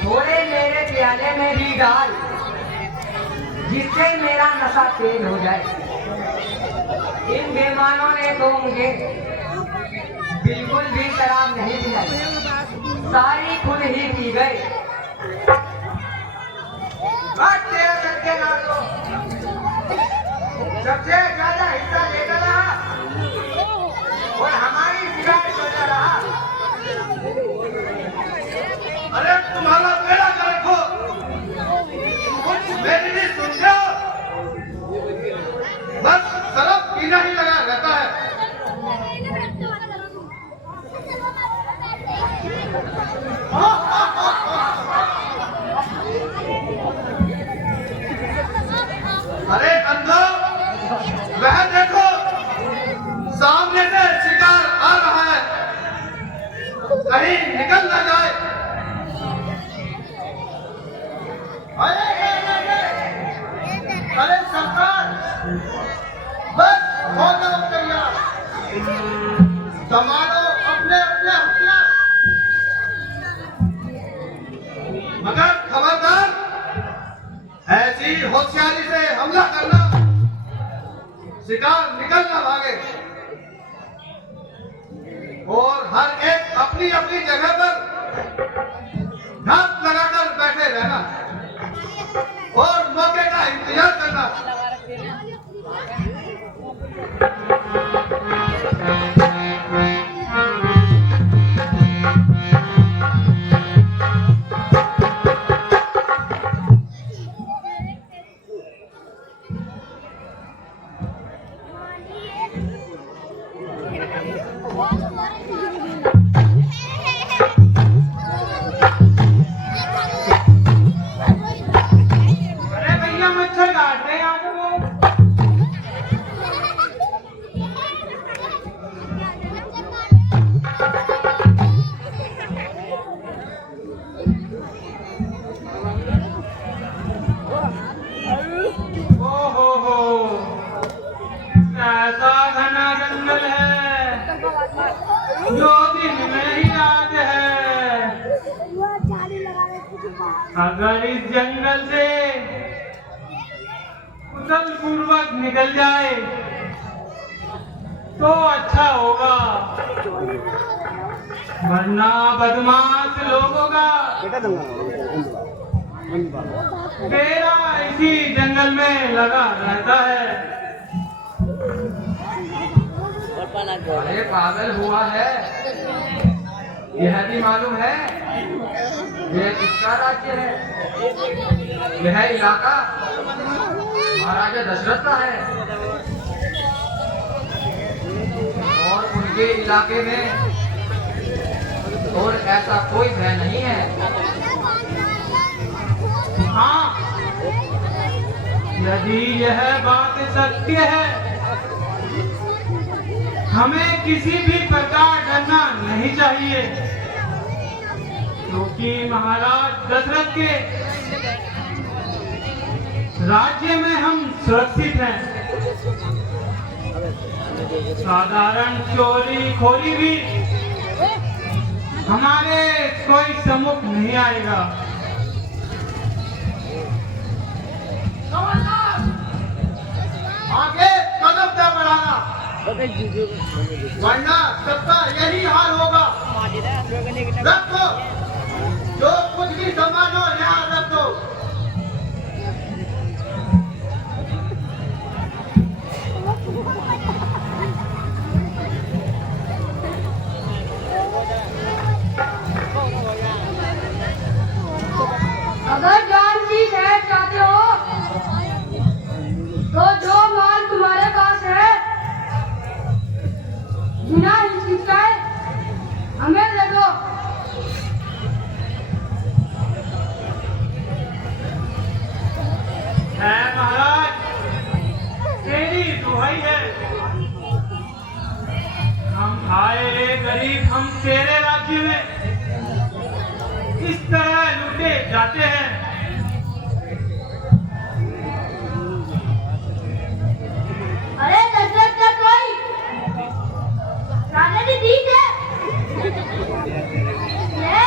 थोड़े मेरे प्याले में भी डाल, जिससे मेरा नशा तेज हो जाए। इन बेईमानों ने तो मुझे बिल्कुल भी शराब नहीं पिलाई, सारी खुद ही पी गए। तेरा सत्यानाश हो, सबसे ज्यादा हिस्सा लेता रहा और हमारी शिकायत करता रहा। अरे तुम्हारा बेड़ा कर रखो, कुछ मेरी नहीं सुनते हो, बस शराब पीना ही लगा रहता है। अरे अंधो, वह देखो सामने से शिकार आ रहा है, कहीं निकल न जाए। अरे सरकार, बस हो जाओ तैयार, संभालो अपने अपने हथियार, मगर खबरदार ऐसी होशियारी से हमला करना, शिकार निकल न भागे और हर एक अपनी अपनी जगह पर घात लगाकर बैठे रहना और मौके का इंतजार करना। ऐसा घना जंगल है जो दिन में ही रात है। अगर इस जंगल से कुशल पूर्वक निकल जाए तो अच्छा होगा, वरना बदमाश लोगों का डेरा इसी जंगल में लगा रहता है। अरे पागल हुआ है, यह भी मालूम है यह किसका राज्य है? यह इलाका महाराजा दशरथ का है और उनके इलाके में और ऐसा कोई भय नहीं है। हाँ, यदि यह बात सत्य है, हमें किसी भी प्रकार डरना नहीं चाहिए, क्योंकि महाराज दशरथ के राज्य में हम सुरक्षित हैं। साधारण चोरी खोरी भी हमारे कोई सम्मुख नहीं आएगा। आगे कदम क्या बढ़ाना, वरना सबका यही हाल होगा। रखो जो कुछ भी सामान हो यहाँ रख दो। अगर जान की खैर चाहते हो तो जो माल तेरे राज्य में इस तरह लूटे जाते हैं। अरे दशरथ का कोई राजा जी ठीक है ये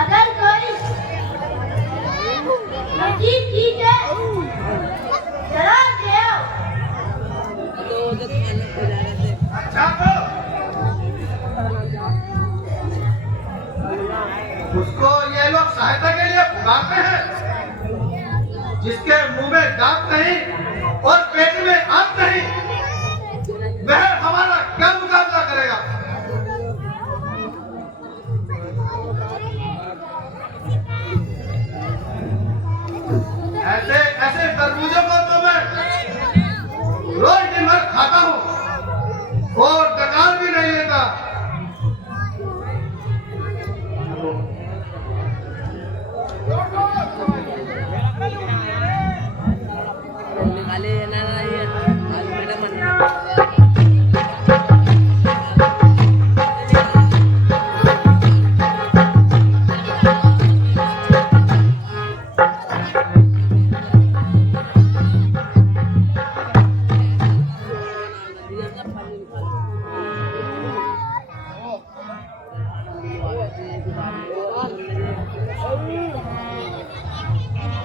अगर कोई नजीक ठीक है जरा देओ। अच्छा तो उसको ये लोग सहायता के लिए पुकारते हैं, जिसके मुंह में दांत नहीं और पेट में आग नहीं, वह हमारा क्या मुकाबला करेगा। ऐसे ऐसे तरबूजों को तो मैं रोज दिन भर खाता हूँ और डकार भी नहीं लेता।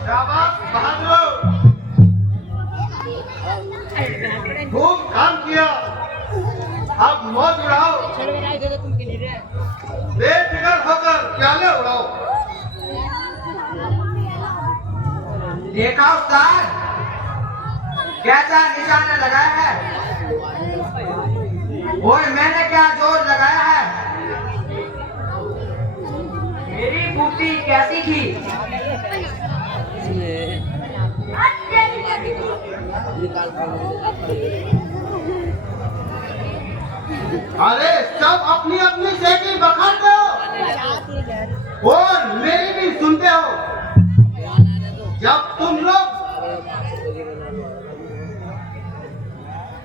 शाबाश बहादुर, खूब काम किया, अब मौज उड़ाओ, बेफिक्र होकर प्याले उड़ाओ। देखा उस्ताद कैसा निशाना लगाया है, और मैंने क्या जोर लगाया है। मेरी फुर्ती कैसी थी। अरे सब अपनी अपनी सेठी बखाते हो और मेरी भी सुनते हो। जब तुम लोग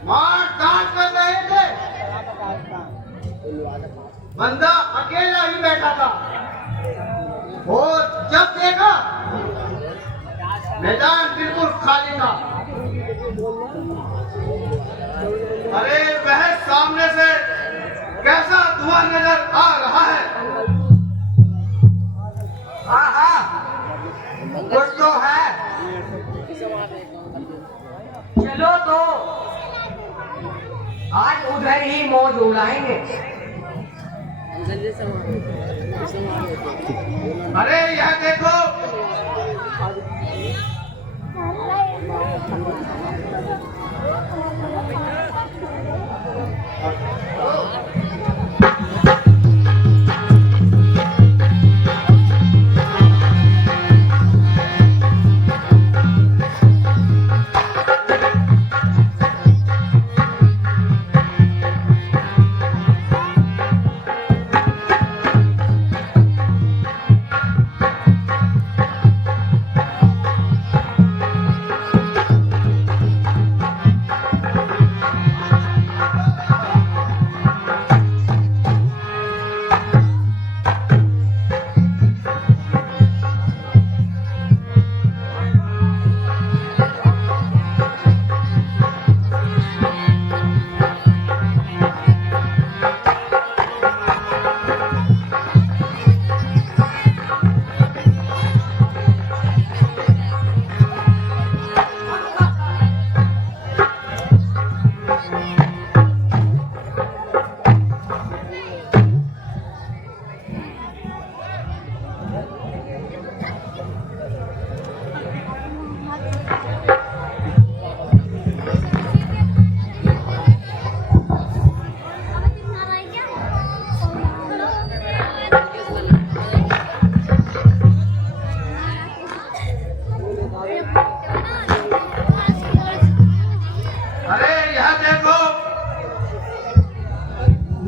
मार डांट कर रहे थे, बंदा अकेला ही बैठा था और जब देखा मैदान बिल्कुल खाली था। अरे वह सामने से कैसा धुआं नजर आ रहा है। आहा कुछ तो है। चलो तो आज उधर ही मौज उड़ाएंगे। अरे यह देखो,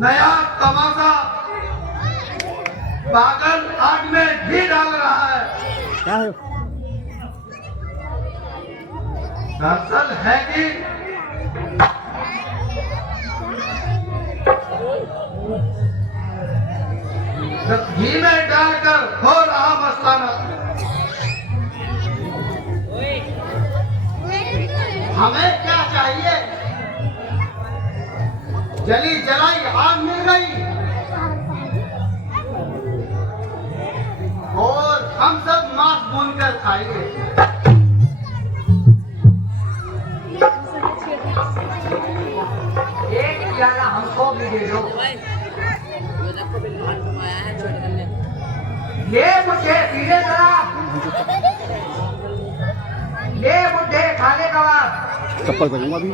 नया तमाशा पागल आग में घी डाल रहा है। दरअसल है कि घी में डालकर हो रहा मस्ताना। हमें क्या चाहिए? जली जलाई आग मिल गई और हम सब मांस भूनकर खाएंगे। एक प्याला हमको भी दे दो। ले बुढ़े पीले शराब, ले बुढ़े खाने कबाब। चप्पल पहनूंगा अभी।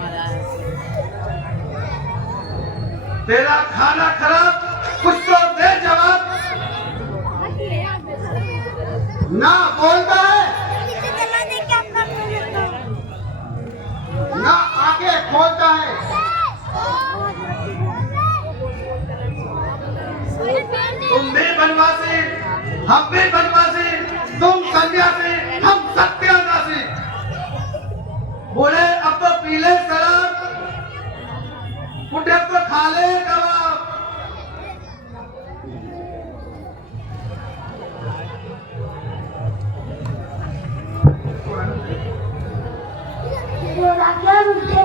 तेरा खाना खराब, कुछ तो दे जवाब। ना बोलता है ना आगे खोलता है। तुम भी बनवासी, हम भी बनवासी, तुम सन्यासी, हम सत्यानाशी। बोले अब तो पीले शराब, बुढ़े को खा ले कबाब। बोला क्या मुझे?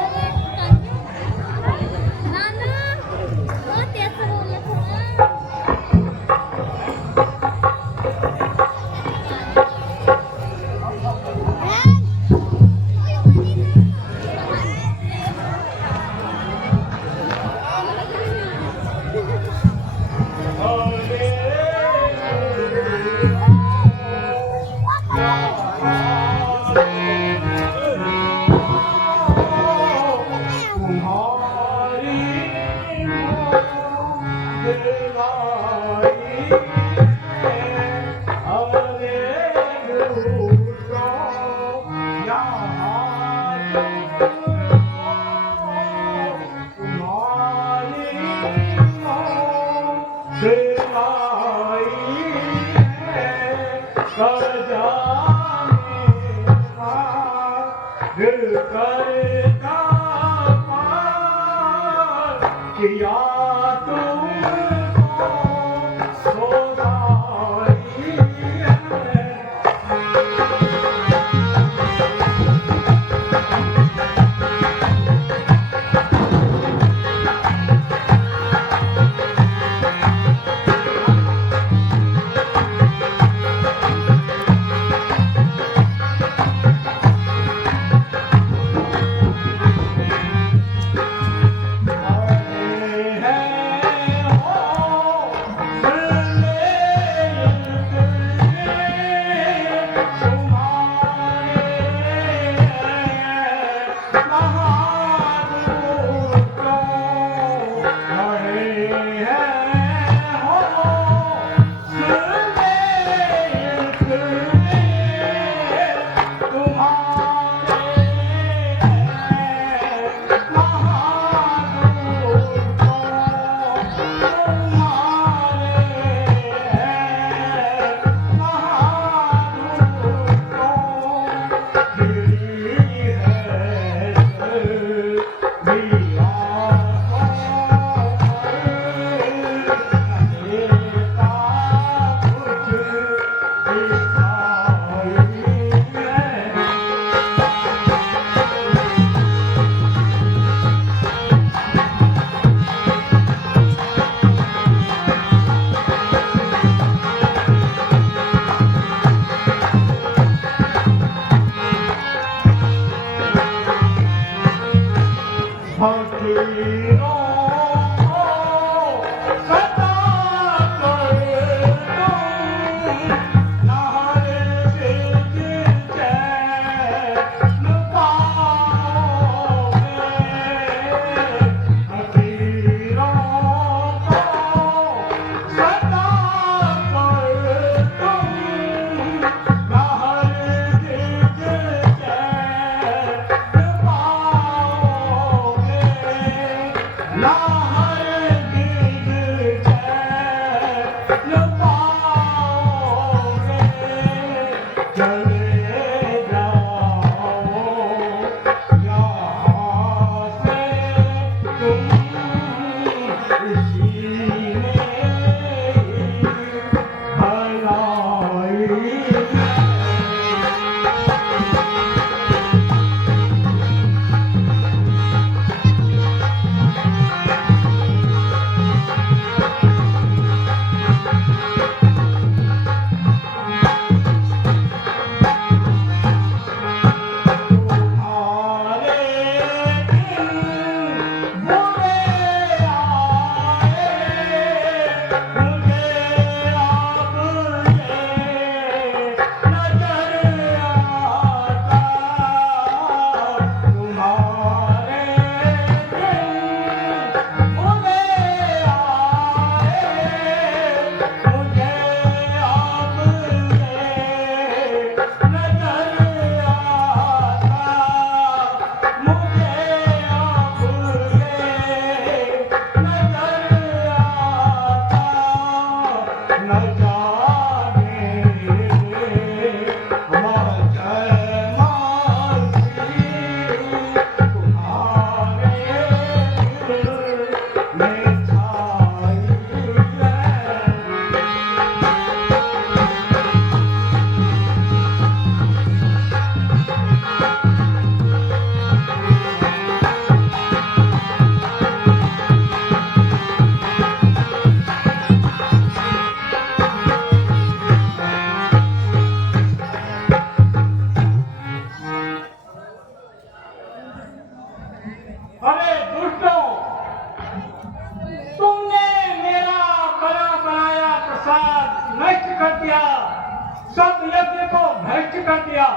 नष्ट कर दिया।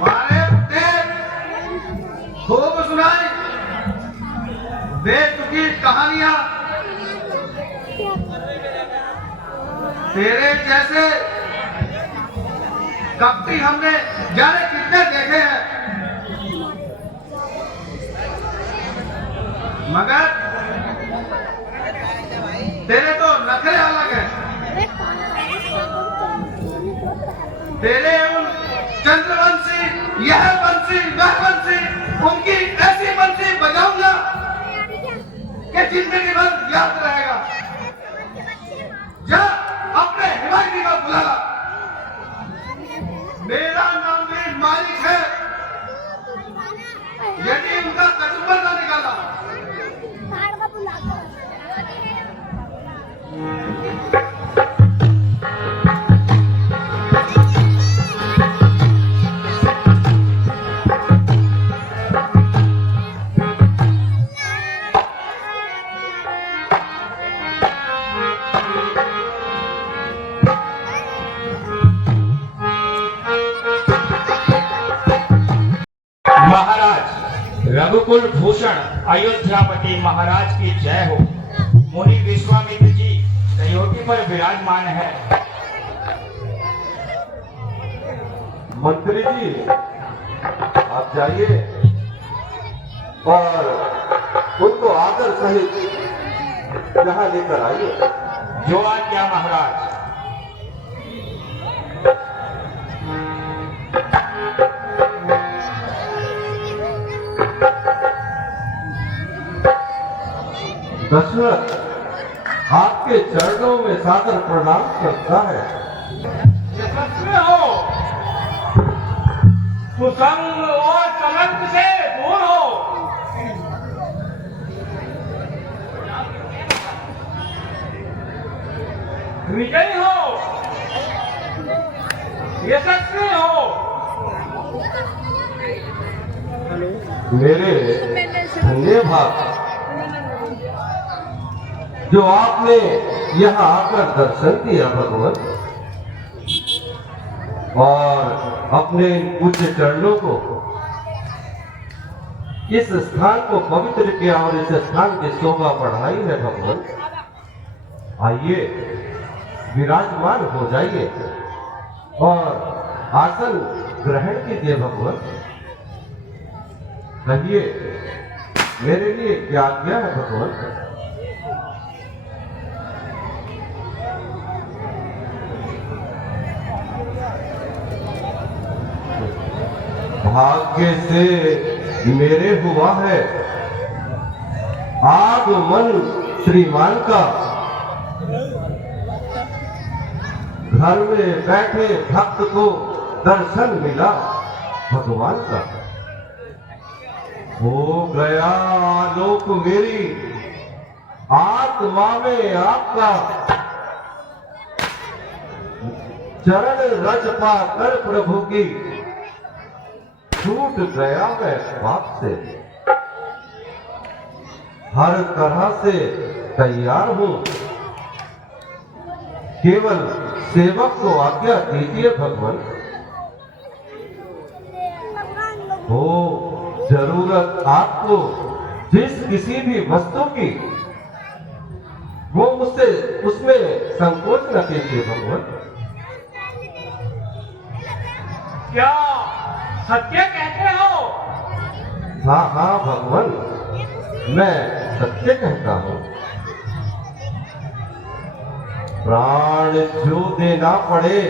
मारे देव खूब सुनाई बेतुकी कहानियां। तेरे जैसे कपटी हमने जाने कितने देखे हैं, मगर तेरे तो नखरे अलग हैं। तेरे उन चंद्रवंशी, यह बंसी वह बंसी, उनकी ऐसी बंसी बजाऊंगा कि जिंदगी भर याद रहेगा। जा अपने हिमायती को बुला। मेरा नाम भी मालिक है, यदि उनका कचुम्बर न निकाला। महाराज रघुकुल भूषण अयोध्यापति महाराज की जय हो। मुनि विश्वामित्र जी सहयोगी पर विराजमान है। मंत्री जी आप जाइए और उनको आदर सहित यहाँ लेकर आइए। जो आज्ञा महाराज। दशरथ आपके चरणों में सादर प्रणाम करता है। यशस्वी हो, कुसंग और कलंक से दूर हो। विजयी हो, यशस्वी हो। मेरे धन्य भाग जो आपने यहाँ आकर दर्शन किया भगवान, और अपने पूज्य चरणों को, इस स्थान को पवित्र किया और इस स्थान की शोभा बढ़ाई है भगवान। आइए विराजमान हो जाइए और आसन ग्रहण कीजिए भगवान। कहिए मेरे लिए क्या आज्ञा है भगवान। भाग्य से मेरे हुआ है आगमन श्रीमान का। घर में बैठे भक्त को दर्शन मिला भगवान का। हो गया आलोक मेरी आत्मा में आपका। चरण रज पाकर प्रभु की छूट गया मैं पाप से। हर तरह से तैयार हूं, केवल सेवक को आज्ञा दीजिए भगवान। हो जरूरत आपको जिस किसी भी वस्तु की, वो मुझसे उसमें संकोच न कीजिए भगवान। क्या सत्य कहते हो? हाँ हाँ भगवान, मैं सत्य कहता हूँ। प्राण जो देना पड़े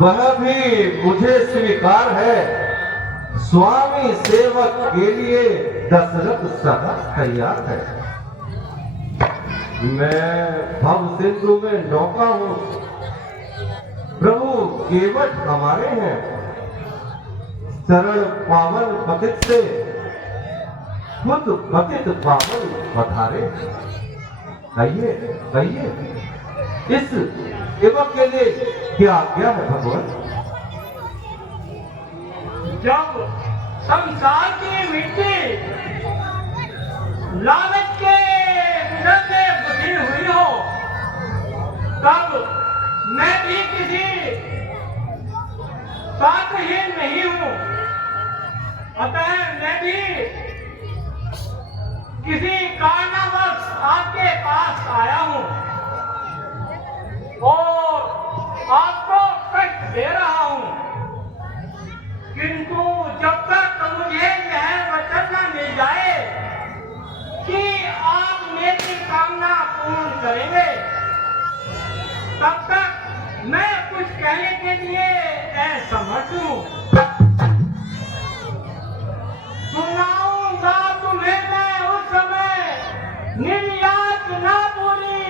वह भी मुझे स्वीकार है। स्वामी सेवक के लिए दशरथ सदा तैयार है। मैं भव सिंधु में नौका हूँ, प्रभु केवट हमारे हैं। चरण पावन पतित से खुद पतित पावन पधारे। कहिए कहिए इस युवक के लिए क्या आज्ञा है भगवान। जब संसार की मिट्टी लालच आपके पास आया हूँ और आपको कष्ट दे रहा हूँ, किंतु जब तक मुझे यह वचन न मिल जाए कि आप मेरी कामना पूर्ण करेंगे, तब तक मैं कुछ कहने के लिए असमर्थ हूँ। सुनाऊंगा तुम्हें मैं उस समय निर्यात ना पूरी,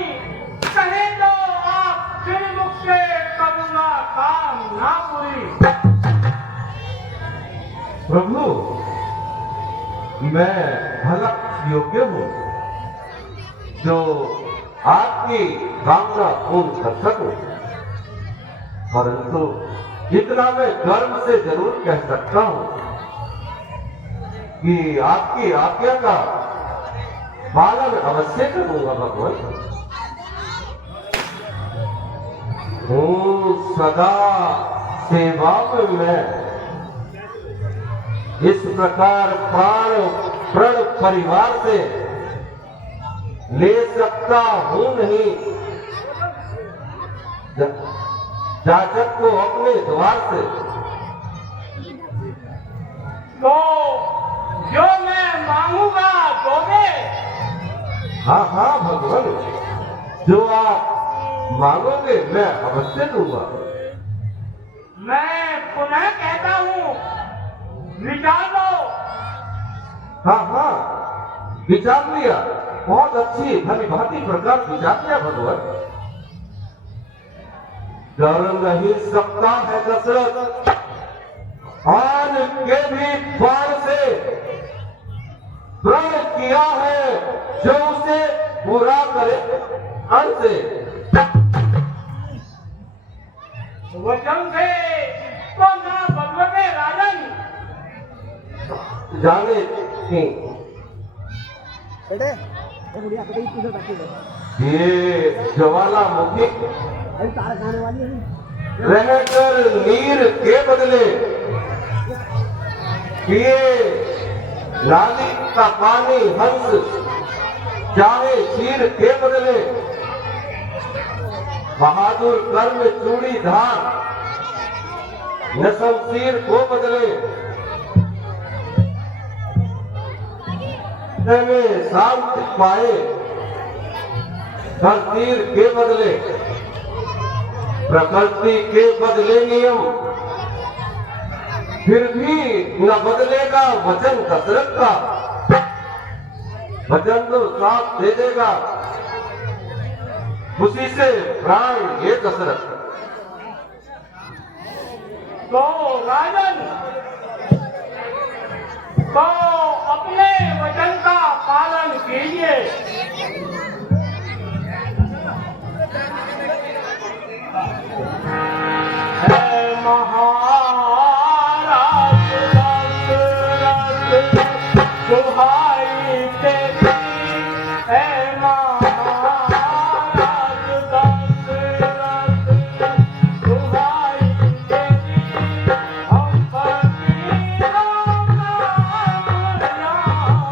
कहे तो आप फिर मुझसे करूंगा काम ना पूरी। प्रभु, मैं भला योग्य हूँ जो आपकी कामना पूर्ण कर सकूं, परंतु इतना मैं गर्व से जरूर कह सकता हूँ कि आपकी आज्ञा का पालन अवश्य करूंगा भगवान। हूँ सदा सेवा में मैं इस प्रकार प्रण परिवार से ले सकता हूं नहीं, जाचक को अपने द्वार से। तो जो मैं मांगूंगा दोगे? हाँ हाँ भगवान, जो आप मांगोगे मैं अवश्य दूंगा। मैं पुनः कहता हूँ, विचार लो। हाँ हाँ, विचार लिया, बहुत अच्छी भली भांति प्रकार विचार लिया भगवान। डर नहीं सकता है दशरथ आन के भी बाण से, प्रण किया है जो उसे पूरा करे अंत से। वचन से तो ना बदलोगे राजन। जाने की ये ज्वालामुखी रहकर नीर के बदले पिए नाली का पानी हंस, चाहे चीर के बदले बहादुर कर्म चूड़ी धार, न शमशीर को बदले में शांति पाए, हर तीर के बदले प्रकृति के बदले नियम, फिर भी न बदलेगा वचन दशरथ का। वचन तो साथ दे देगा, उसी से प्राण ये दशरथ। तो राजन, तो अपने वचन का पालन कीजिए। है महाराज दशरथ दुहाई तेरी, है महाराज दशरथ दुहाई तेरी, हम फकीरों का गुलाम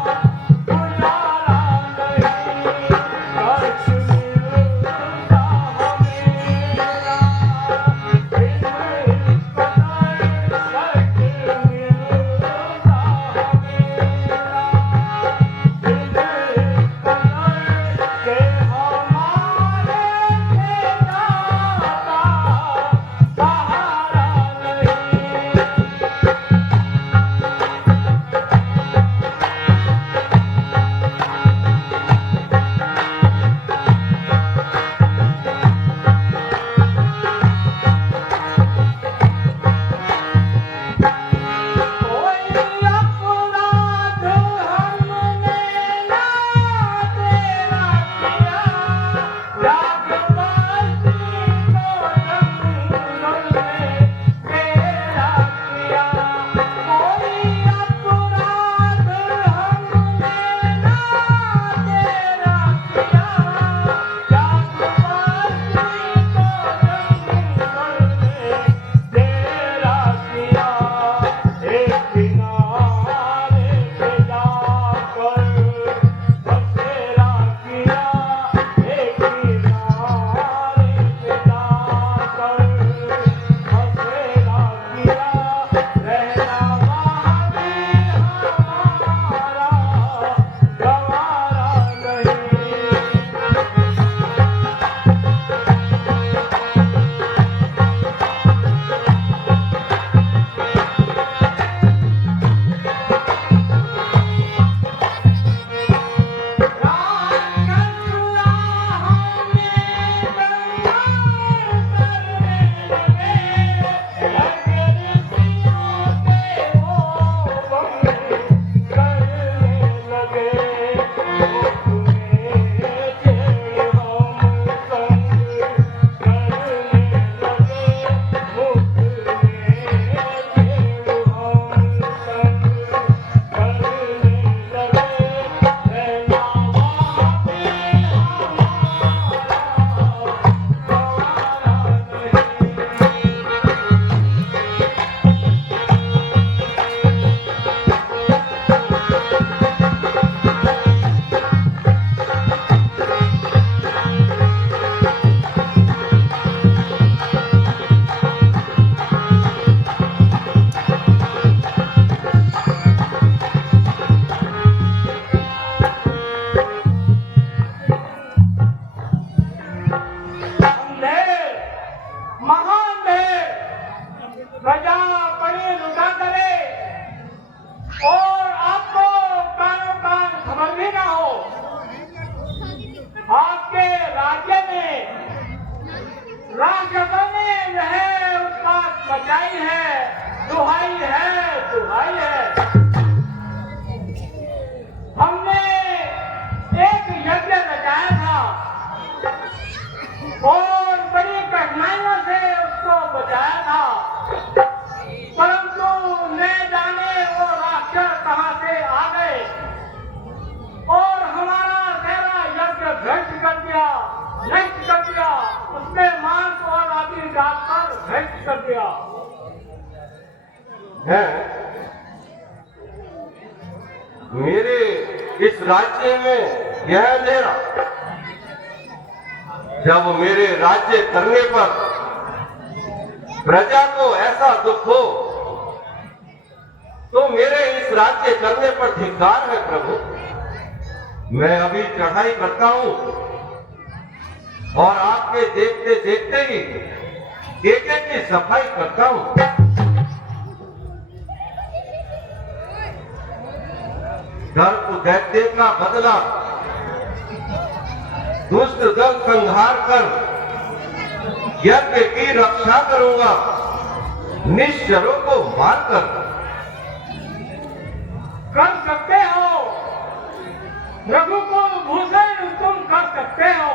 सच्चाई है, दुहाई है, दुहाई है। हमने एक यज्ञ रचाया था और बड़ी कठिनाइयों से उसको बचाया था, परंतु न जाने वो राक्षस कहां से आ गए और हमारा सारा यज्ञ भ्रष्ट कर दिया, नष्ट कर दिया, उसमें मांस और आदि डालकर भ्रष्ट कर दिया। है मेरे इस राज्य में यह अंधेरा, जब मेरे राज्य करने पर प्रजा को ऐसा दुख हो तो मेरे इस राज्य करने पर धिक्कार है प्रभु। मैं अभी चढ़ाई करता हूं और आपके देखते देखते ही एक एक की सफाई करता हूं। दर्प दैत्य का बदला दुष्ट दल संहार कर यज्ञ की रक्षा करूंगा, निश्चरों को मारकर। कर सकते हो रघुकुल भूषण, तुम कर सकते हो।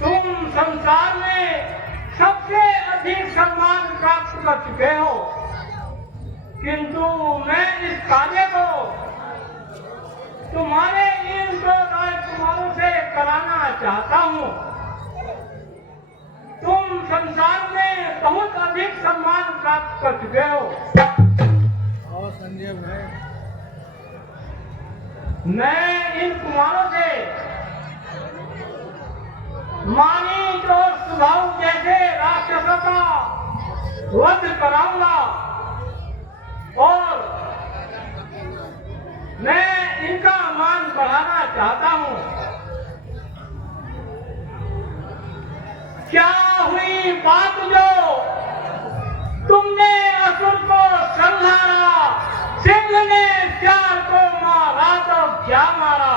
तुम संसार में सबसे अधिक सम्मान प्राप्त कर चुके हो, किंतु मैं इस कार्य को तुम्हारे इन दो राजकुमारों से कराना चाहता हूँ। तुम संसार में बहुत अधिक सम्मान प्राप्त कर चुके हो। मैं इन कुमारों से मानिक और स्वभाव जैसे राक्षसों का वध कराऊंगा और मैं इनका मान बढ़ाना चाहता हूँ। क्या हुई बात जो तुमने असुर को संहारा, सिंह ने चार को मारा तो क्या मारा।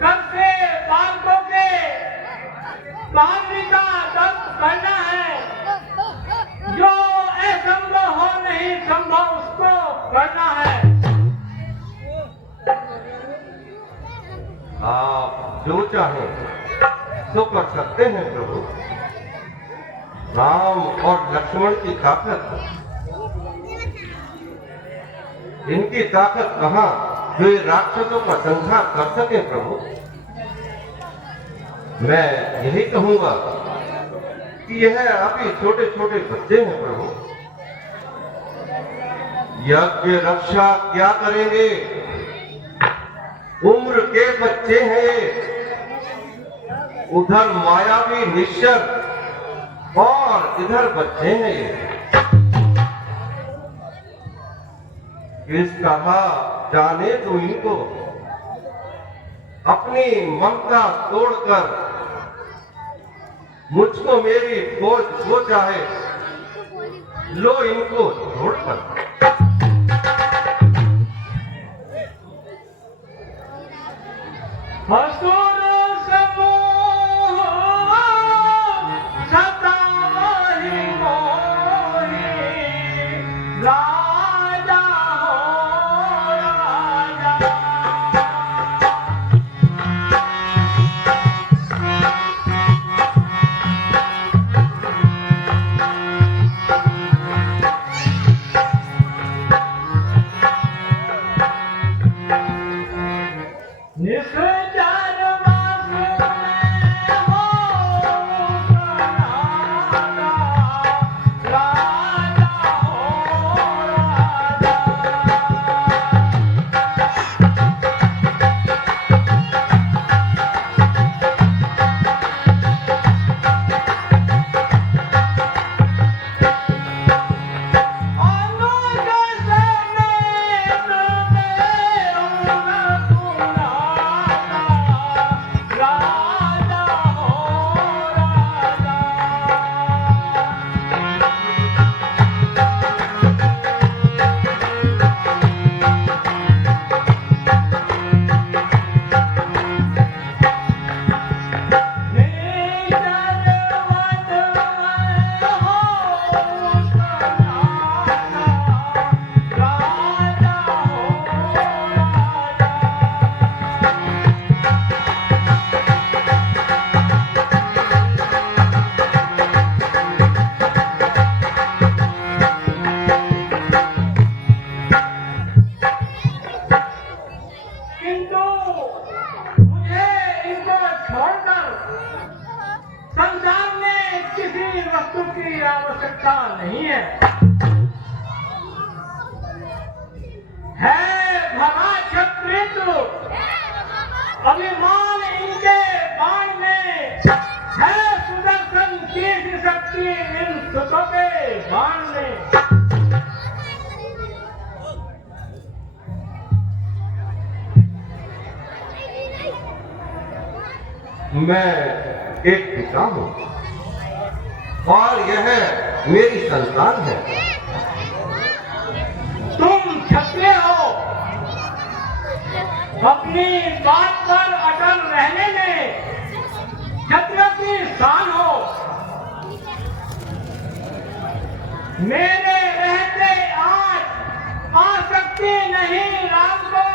कब से बालकों के बहादुरी का दर्द करना है, जो असंभव हो नहीं संभव उसको करना है। आप जो चाहे तो कर सकते हैं प्रभु। राम और लक्ष्मण की ताकत, इनकी ताकत कहां जो ये राक्षसों का संहार कर सके प्रभु। मैं यही कहूंगा कि यह अभी छोटे छोटे बच्चे हैं प्रभु। यज्ञ रक्षा क्या करेंगे, उम्र के बच्चे हैं ये। उधर मायावी निश्चर और इधर बच्चे हैं ये। इस तरह जाने तो इनको अपनी ममता तोड़कर मुझको मेरी फौज को चाहे लो इनको छोड़कर। असुर समूह सदा वही मोही, राजा हो राजा। निश्चर वास में हो राजा, राजा हो राजा। अनुज समेत तेरा गुना वस्तु की आवश्यकता नहीं है। भला क्षत्रिय अभिमान इनके बाण में है, सुदर्शन की शक्ति इन सुतों के बाण में। मैं एक पिता हूँ और यह मेरी संतान है। तुम क्षत्रिय हो, अपनी बात पर अटल रहने में क्षत्रिय की शान हो। मेरे रहते आज आसक्ति नहीं राम को,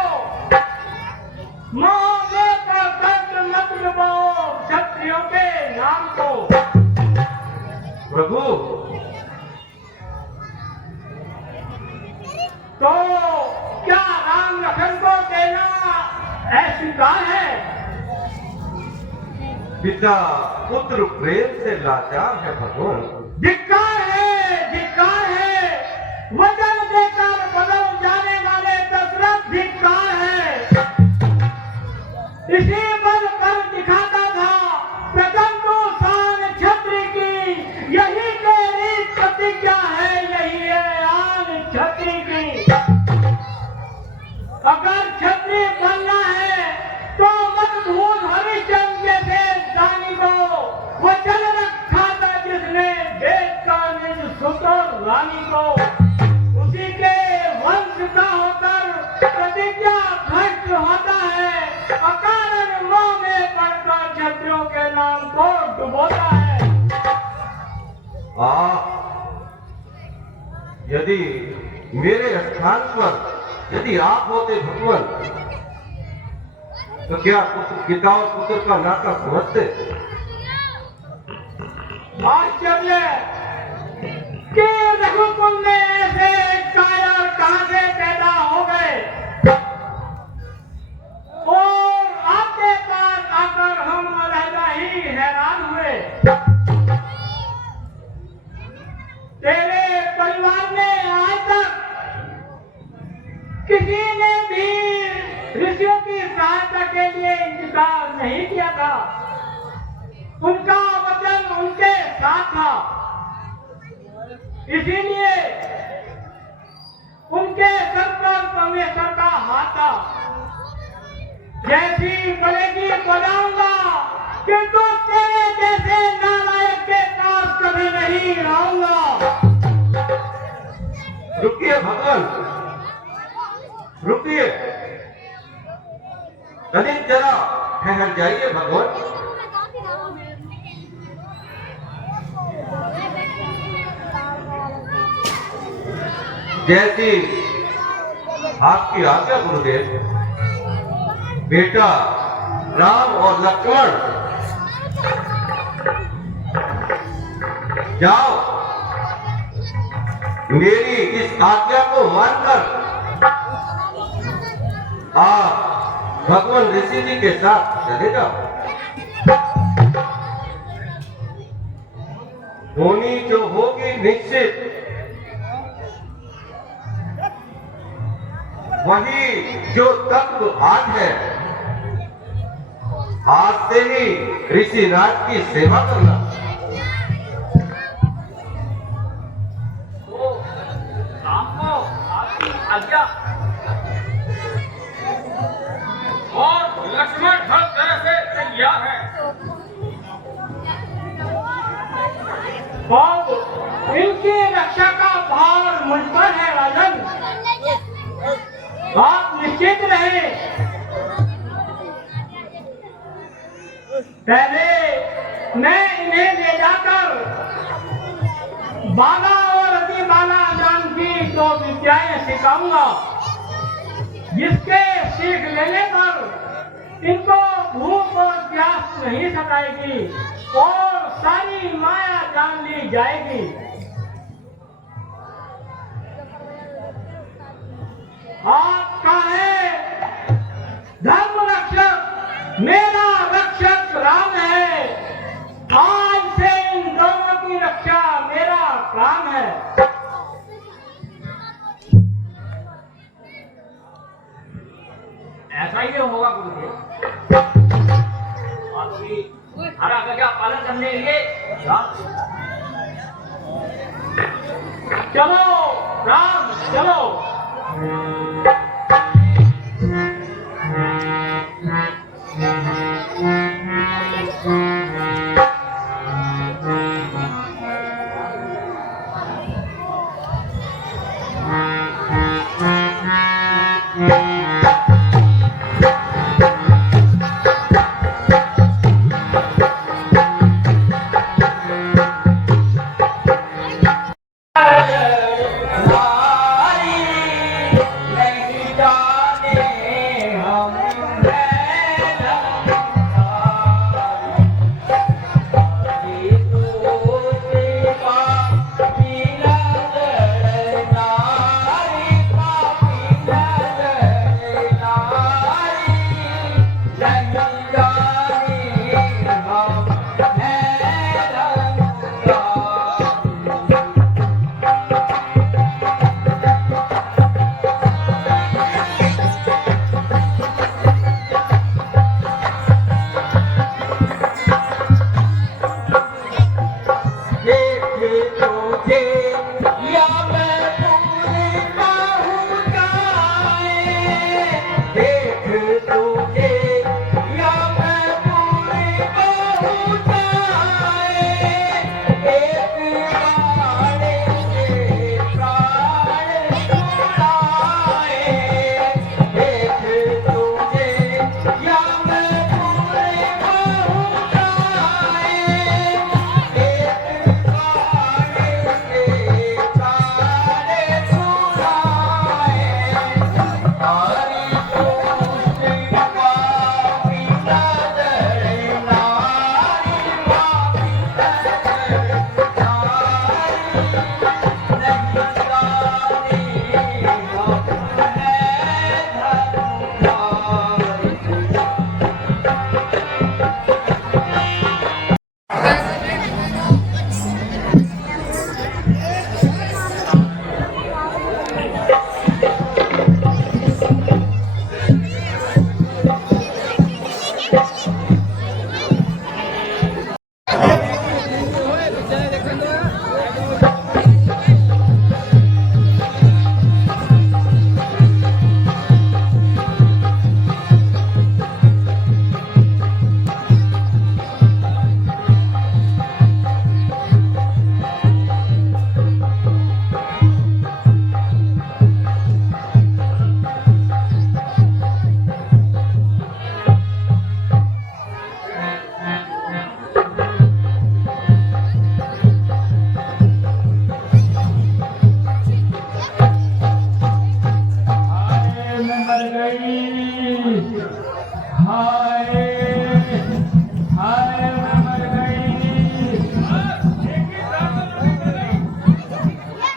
मोह में कर मत डुबाओ क्षत्रियों के नाम को। प्रभु, तो क्या राम लखन को देना अस्वीकार है? पिता पुत्र प्रेम से लाचार है भगवान। धिक्कार है, वचन देकर बदल जाने वाले दशरथ धिक्कार है। इसी बल कर दिखाता था प्रथम तो शान क्षत्रिय की, यही तेरी प्रतिज्ञा है, यही है आन क्षत्रिय की। अगर क्षत्रिय बनना है तो मत भूल हरिश्चंद्र जैसे दानी को, वचन रखा था जिसने देश का निज सुतर रानी को। उसी के वंश का होकर प्रतिज्ञा भ्रष्ट होता है, अकारण मोह में पड़कर क्षत्रियों के नाम को डुबोता है। यदि मेरे स्थान पर यदि आप होते भगवान, तो क्या पिता और पुत्र का नाता समझते? आश्चर्य कि रघुकुल में ऐसे कायर कहां से पैदा हो गए और आपके पास आकर हम अलहदा ही हैरान हुए। तेरे परिवार में आज तक किसी ने भी ऋषियों की सहायता के लिए इंतजार नहीं किया था। उनका वचन उनके साथ था, इसीलिए उनके सर पर परमेश्वर का हाथ था। जैसी पड़ेगी बनाऊंगा, किंतु तेरे जैसे नालायक के पास कभी नहीं आऊंगा। रुकिए भगवान, रुकिए, कहीं जरा ठहर जाइए भगवान। जैसी आपकी आज्ञा गुरुदेव। बेटा राम और लक्ष्मण जाओ, मेरी इस आज्ञा को मानकर आप भगवान ऋषि जी के साथ चले जाओ। होनी जो होगी निश्चित, वही जो तत्व आज है, आज से ही ऋषि राज की सेवा करना। तो आपको आपकी आज्ञा और लक्ष्मण हर तरह से तैयार है। अब इनकी रक्षा का भार मुझ पर है राजन, आप निश्चित रहे। पहले मैं इन्हें ले जाकर बाला और अति बाला जान की दो विद्याएं सिखाऊंगा, जिसके सीख लेने पर इनको भूख और प्यास नहीं सताएगी और सारी माया जान ली जाएगी। आपका है धर्म रक्षक, मेरा रक्षक राम है। आज से इन दोनों की रक्षा ऐसा ही होगा गुरुदेव। और भी हरा गजा पालन करने के लिए चलो राम चलो।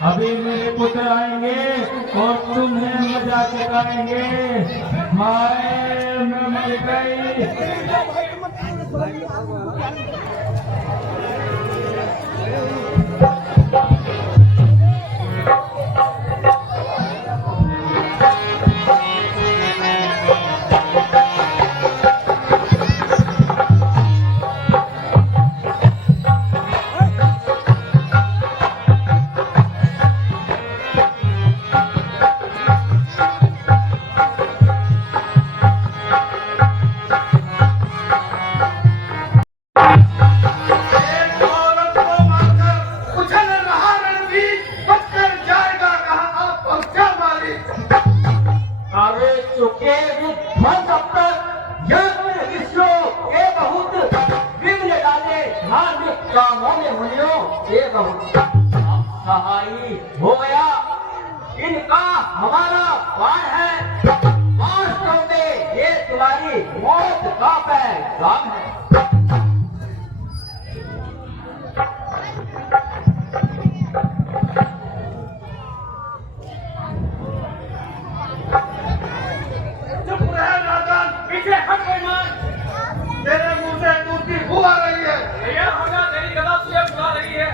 अभी मेरे पुत्र आएंगे और तुम्हें मजा चलाएंगे। हाय मैं मर गई। एक औरत को मारकर उछल रहा रणवीर, बचकर जाएगा कहाँ? आप पहुंचा मालिक। अरे चुके विध्वंस अब तक यज्ञ विश्व ये बहुत विघ्न डाले धार्मिक कामों में मुनियों ये बहुत सहाई हो गया। इनका हमारा पार है। वास्तव में ये तुम्हारी मौत का पैगाम है। चुप रहे नादान, पीछे हट गई मान। तेरे मुंह से दूध की बू आ रही है। भैया होगा तेरी गदा तुझे बुला रही है।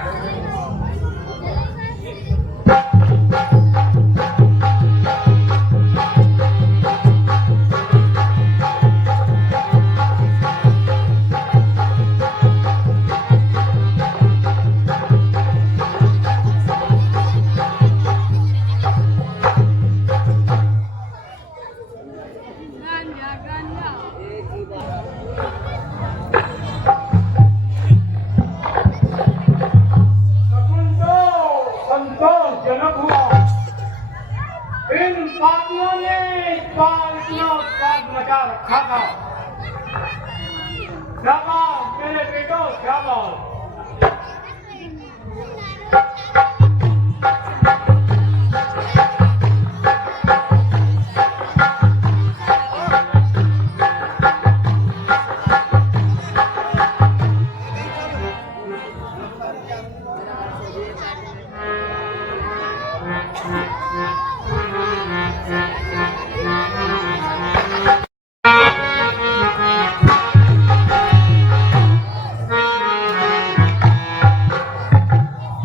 पापियों ने इस बार इतना उत्पाद मचा रखा था। शाबाश मेरे बेटो, शाबाश।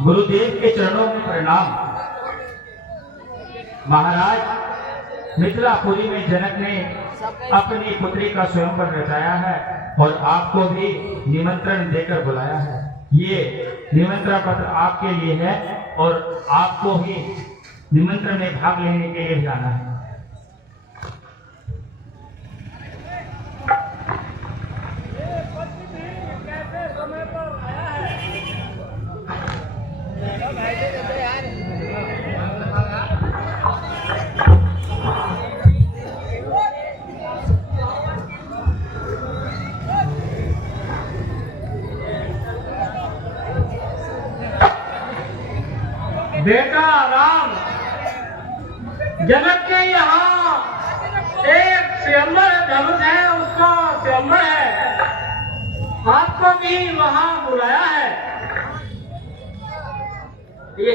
गुरुदेव के चरणों में प्रणाम। महाराज, मिथिलापुरी में जनक ने अपनी पुत्री का स्वयंवर रचाया है और आपको भी निमंत्रण देकर बुलाया है। ये निमंत्रण पत्र आपके लिए है और आपको ही निमंत्रण में भाग लेने के लिए जाना है। बेटा राम, जनक के यहाँ एक स्वयंवर धनुष है, उसका स्वयंवर है। आपको भी वहाँ बुलाया है। ये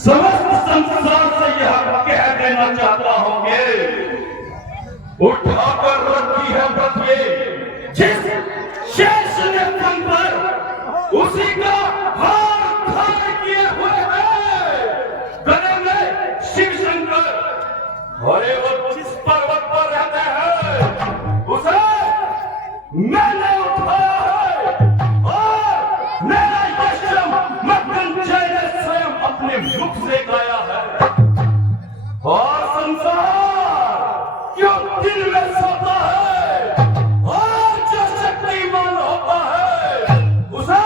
समस्त संसार से यह कह देना चाहता हूं कि उठाकर रखी है व्रत ये, जिस शेष ने फल पर उसी का हार धारण किए हुए है गले में शिव शंकर। अरे वो जिस पर्वत पर रहते हैं उसे मैंने उठाया है और मेरा यशम मृत्युंजय ने स्वयं अपने मुख से गाया है। और संसार क्यों दिल में सोता है और जो शक्तिमान होता है उसे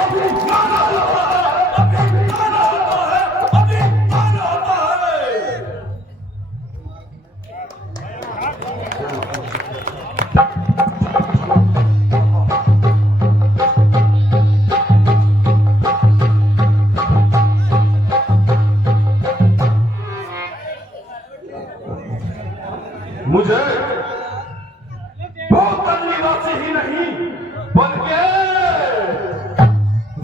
अभी माना होता है, अभी माना होता है, अभी माना होता है। मुझे भूतल निवासी ही नहीं बल्कि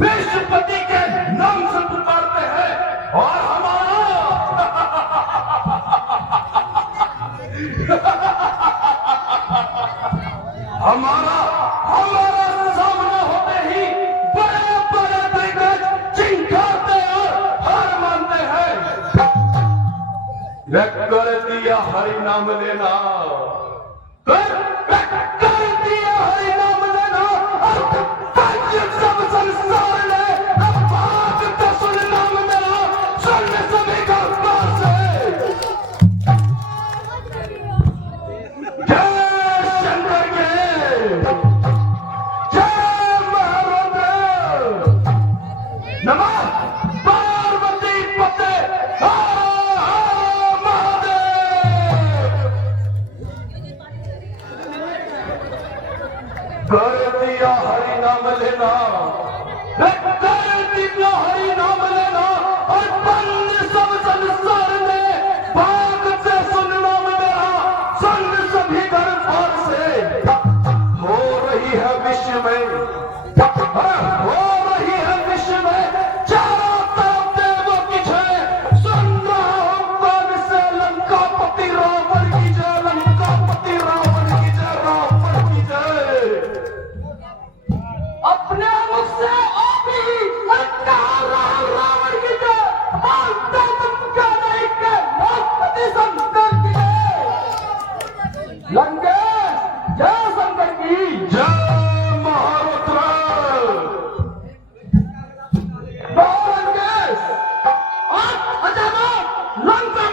विश्वपति के नाम से पुकारते हैं और हमारा सामना होते ही बड़े बड़े दिग्गज चिंगारते और हार मानते हैं। कर दिया हरि नाम लेना, कर दिया हरि नाम लेना, सब संसार ने बात तो सुन नाम मेरा, सुन सभी का पास है। जय शंकर के, जय महादेव, नमः पार्वती पते।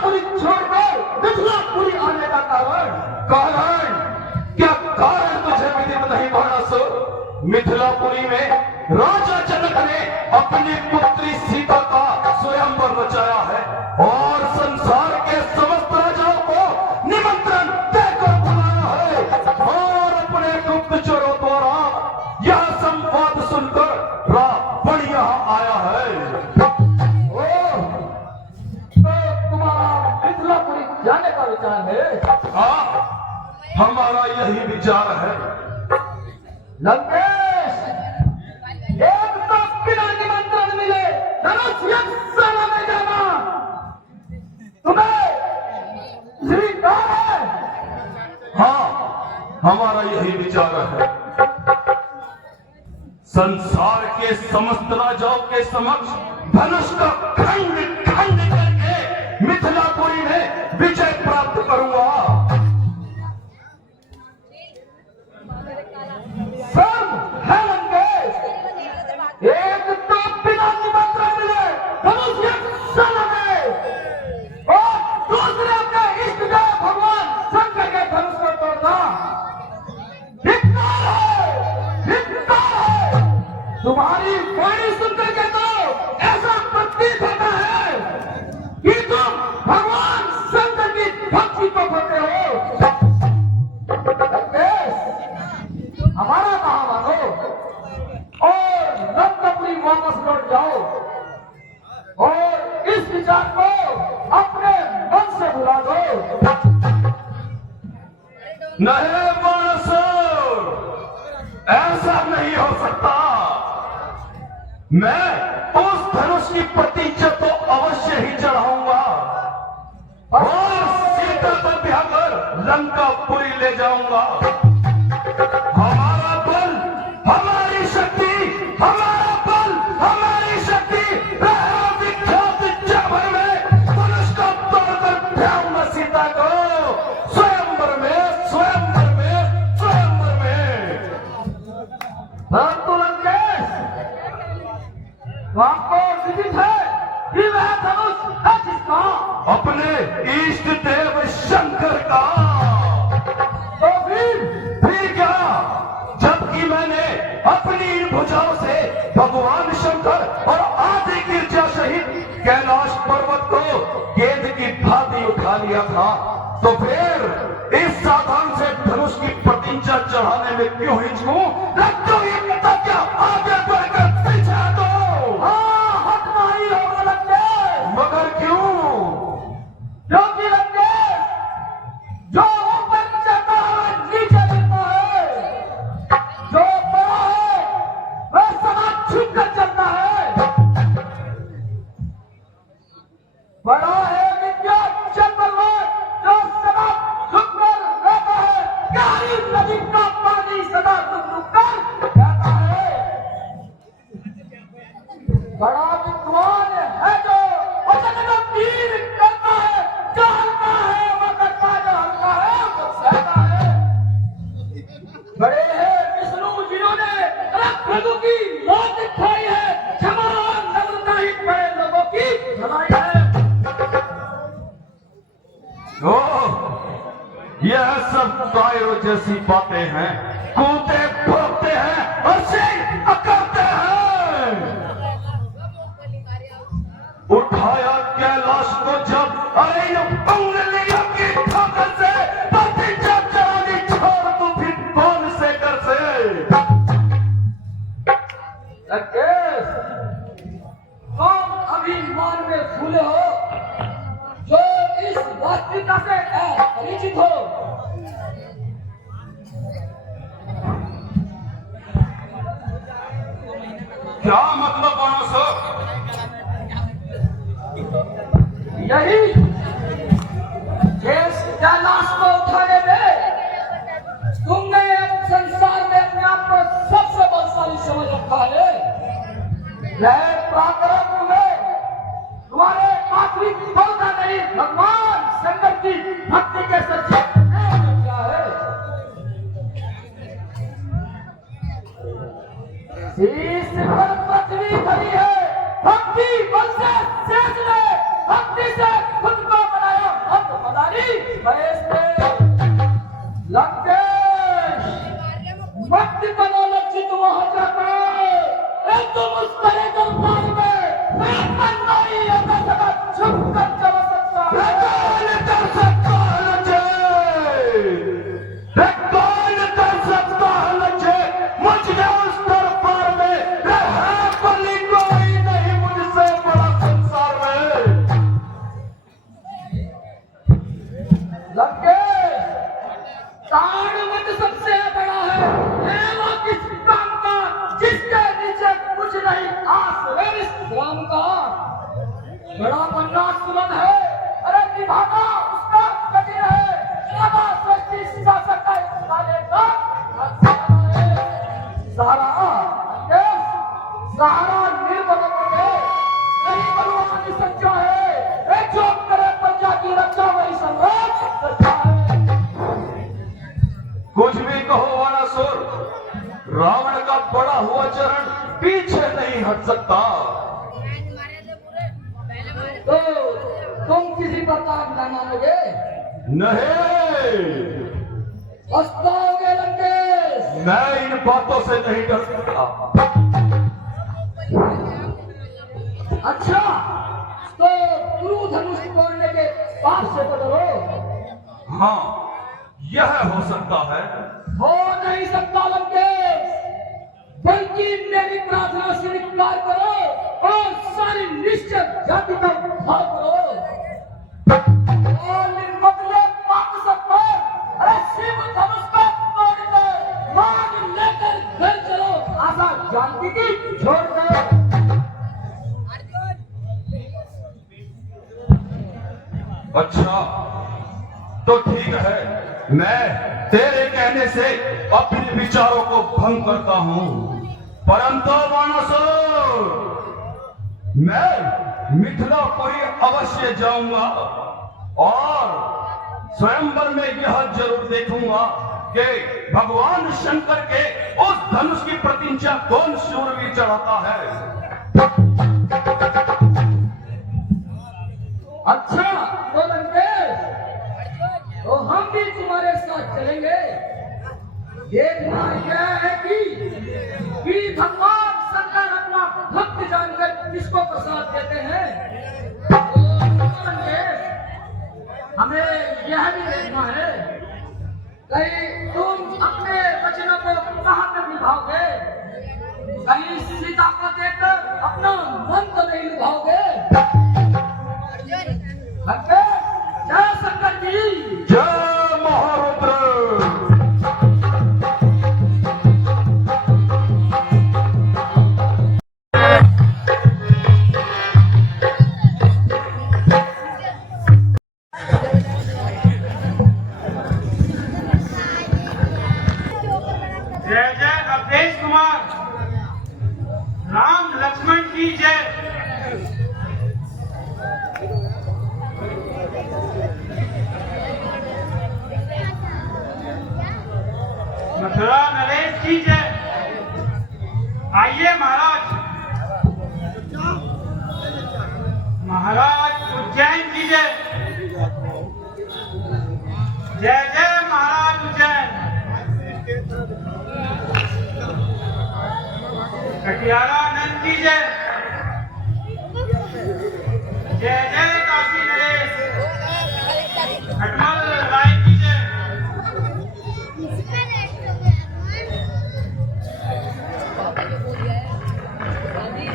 मिथिलापुरी छोड़कर मिथिलापुरी आने का कारण क्या कारण तुझे विदित नहीं मानस? मिथिलापुरी में राजा जनक ने अपनी पुत्री सीता का स्वयंवर रचाया है और संसार के समस्त राजाओं को निमंत्रण देकर बुलाया है और अपने गुप्तचरों द्वारा यह संवाद सुनकर रावण यहाँ आया है। तो तुम्हारा मिथिलापुरी जाने का विचार है? हाँ, हमारा यही विचार है। लंकेश, एक तो बिना निमंत्रण मिले धनुष यज्ञशाला में जाना तुम्हें स्वीकार है? हाँ, हमारा यही विचार है। संसार के समस्त राजाओं के समक्ष धनुष का खंड खंड करके मिथिलापुरी में विजय प्राप्त करूंगा। सब है लंकेश, एक तो बिना निमंत्रण मिले धनुष यज्ञशाला में और दूसरे अपने इष्ट देव भगवान शंकर के धनुष को तोड़ना धिक्कार है, धिक्कार है। तुम्हारी वाणी सुनकर के तो ऐसा प्रतीत होता है कि तुम भगवान शंकर की भक्ति को करते हो। लंकेश, हमारा कहा मानो और लंकापुरी वापस लौट जाओ और इस विचार को अपने मन से भुला दो। नहीं बाणासुर, ऐसा नहीं हो सकता। मैं उस धनुष की प्रतीक्षा तो अवश्य ही चढ़ाऊंगा और सीता को ब्याह कर लंकापुरी ले जाऊंगा। हमारा बल, हमारी शक्ति, हमारा बल, हमारी शक्ति विख्यात जगभर में धनुष को तोड़कर ब्याहूंगा सीता को स्वयंवर में, स्वयंवर में, स्वयंवर में। परंतु लंकेश, आपको विदित है कि वह धनुष है किसका? अपने इष्ट देव शंकर का। तो फिर क्या, जबकि मैंने अपनी इन भुजाओं से भगवान शंकर और आदि गिरजा सहित कैलाश पर्वत को गेंद की भांति उठा लिया था, तो फिर इस साधन से धनुष की प्रतीक्षा चढ़ाने में क्यों हिचकूं? रखो ये क्या आगे बढ़कर पीछे दो। हाँ, हटना ही होगा लंकेश। मगर क्यों? क्योंकि लंकेश, जो ऊपर चढ़ता है नीचे गिरता है, जो बड़ा है वह सदा झुक कर चलता है। बड़ा है विज्ञान चंद्रलोक जो सदा झुक कर रहता है, गहरी नदी का पानी सदा रुक कर बहता है। बड़ा विद्वान है जो वचन का तीर करता है, जो हल्का है वो करता है, जो हल्का है वो सहता है। बड़े हैं विष्णु जिन्होंने रक्षकों की मौत दिखाई है, क्षमा और नम्रता ही बड़े लोगों की भलाई है। यह सब कायरों जैसी बातें हैं, कूदते भोगते हैं और सिर अकड़ते हैं। उठाया कैलाश को जब, अरे ये उंगलियों की ठोकर से प्रतीक्षा चढ़ानी छोड़ तू फिर कौन से कर से। लंकेश, तुम अभिमान में फूले हो जो इस वास्तविकता से अपरिचित हो। क्या मतलब बाणासुर? यही जिस कैलाश को उठाने में तुमने संसार में अपने आप को सबसे बलशाली समझ रखा है, वह पराक्रम तुम्हें तुम्हारे आत्मिक बल का नहीं, भगवान शंकर की भक्ति के सच्चे प्रेम में क्या है। शीश पर पृथ्वी खड़ी है, भक्ति बल से शेष ने भक्ति से खुद को बनाया लंकेश, ताड़वट सबसे बड़ा है वो किस काम का जिसके नीचे कुछ नहीं आस राम का बड़ा पन्ना सुलभ है, अरे निभाना उसका कठिन है, सदा सच्ची शासक है साले का सहारा सहारा निर्बल है, नहीं बलवान सच्चा है, एक जो करे प्रजा की रक्षा वही सम्राट सच्चा है। कुछ भी कहो वाणासुर, रावण का बड़ा हुआ चरण पीछे नहीं हट सकता। तो तुम किसी पर काम न मानोगे? नहीं, पछताओगे लंकेश। मैं इन बातों से नहीं डर सकता। अच्छा, तो गुरु धनुष तोड़ने के पाप से तो डरो। हाँ, यह हो सकता है। हो नहीं सकता लंकेश, बल्कि मेरी प्रार्थना स्वीकार करो और सारी निश्चित जाति का भाव करो और निर्मले पाप सब पर अरे शिव धनुष का तोड़कर मांग लेकर घर चलो, आशा जानती की छोड़ दो। अच्छा, तो ठीक है, मैं तेरे कहने से अपने विचारों को भंग करता हूं, परंतु वाणासुर, मैं मिथिलापुरी अवश्य जाऊंगा और स्वयंवर में यह जरूर देखूंगा कि भगवान शंकर के उस धनुष की प्रतिष्ठा कौन शूरवीर चढ़ाता है। अच्छा, तो लंकेश, तो हम भी तुम्हारे साथ चलेंगे। देखना यह है कि भगवान शंकर अपना भक्त जानकर किसको प्रसाद देते हैं। तो लंकेश, हमें यह भी देखना है कहीं तुम अपने वचनों को कहाँ तक निभाओगे, कहीं सीता को देखकर अपना मन तो नहीं निभाओगे। जय शंकर जी, जय महारुद्र। जय जय अवधेश कुमार, राम लक्ष्मण की जय। मथुरा नरेश की जय। आइए महाराज, महाराज उज्जैन की जय। जय जय महाराज उज्जैन। कटियारा नंद की जय। जय जय काशी नरेश। खटमल राय की जय।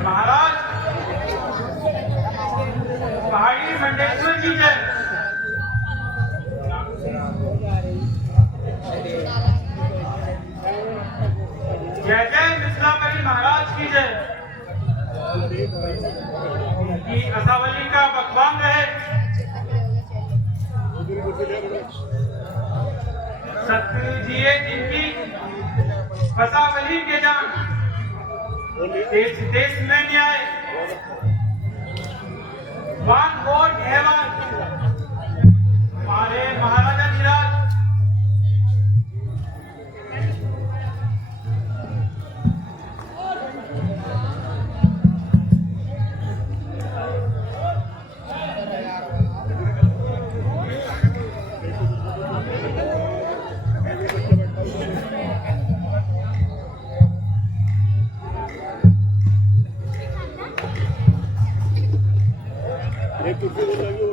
महाराज पहाड़ी मंडेश्वर की जय। जय जय मिथिलापुरी महाराज की जय। कि असावली का बकवान रहे। सतगुरु जिये जिनकी फसावली के जान। देश देश में न्याय वान और हेवान हमारे महाराजा धीराज।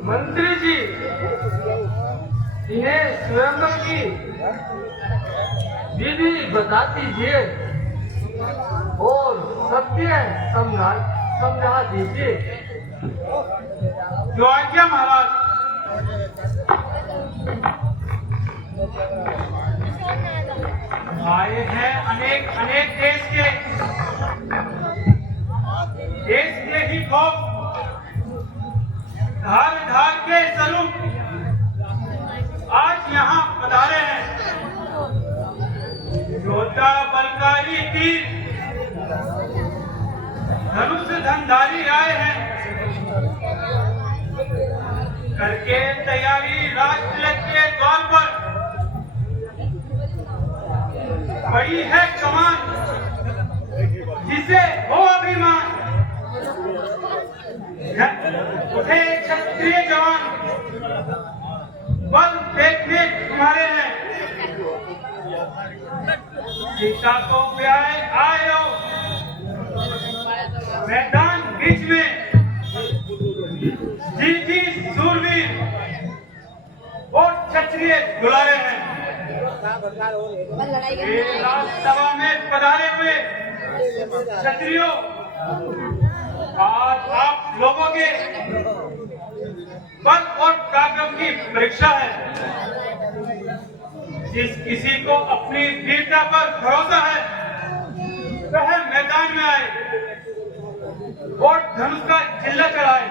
मंत्री जी, इन्हें स्वयंवर की विधि बता दीजिए और सत्य समझा दीजिए। जो आज्ञा महाराज। आए हैं अनेक अनेक देश के ही खौफ धार धार के स्वरूप आज यहाँ पधारे हैं। योद्धा बलकारी तीर धनुष धनधारी आए हैं करके तैयारी राष्ट्र के द्वार पर बड़ी है कमान जिसे हो अभिमान। उठे क्षत्रिय जवान बल देखने तुम्हारे हैं। सीता को ब्याह आए हो मैदान बीच में जी सूरवीर और क्षत्रिय दुलारे हैं। सभा में पधारे हुए क्षत्रियों, आज आप लोगों के बल और पराक्रम की परीक्षा है। जिस किसी को अपनी वीरता पर भरोसा है वह मैदान में आए और धनुष का चिल्ला चढ़ाए।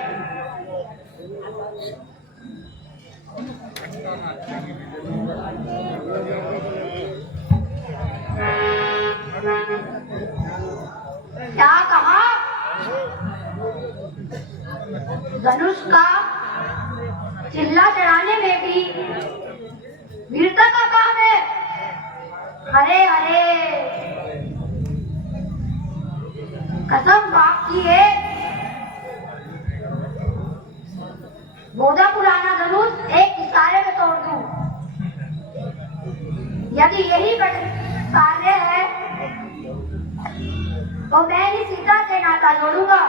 क्या कहा? धनुष का चिल्ला चढ़ाने में भी वीरता का काम है। अरे अरे कसम बाप की है, बोधा पुराना धनुष एक इशारे में तोड़ दूं। यदि यही कार्य है तो मैं ही सीता से नाता जोड़ूंगा।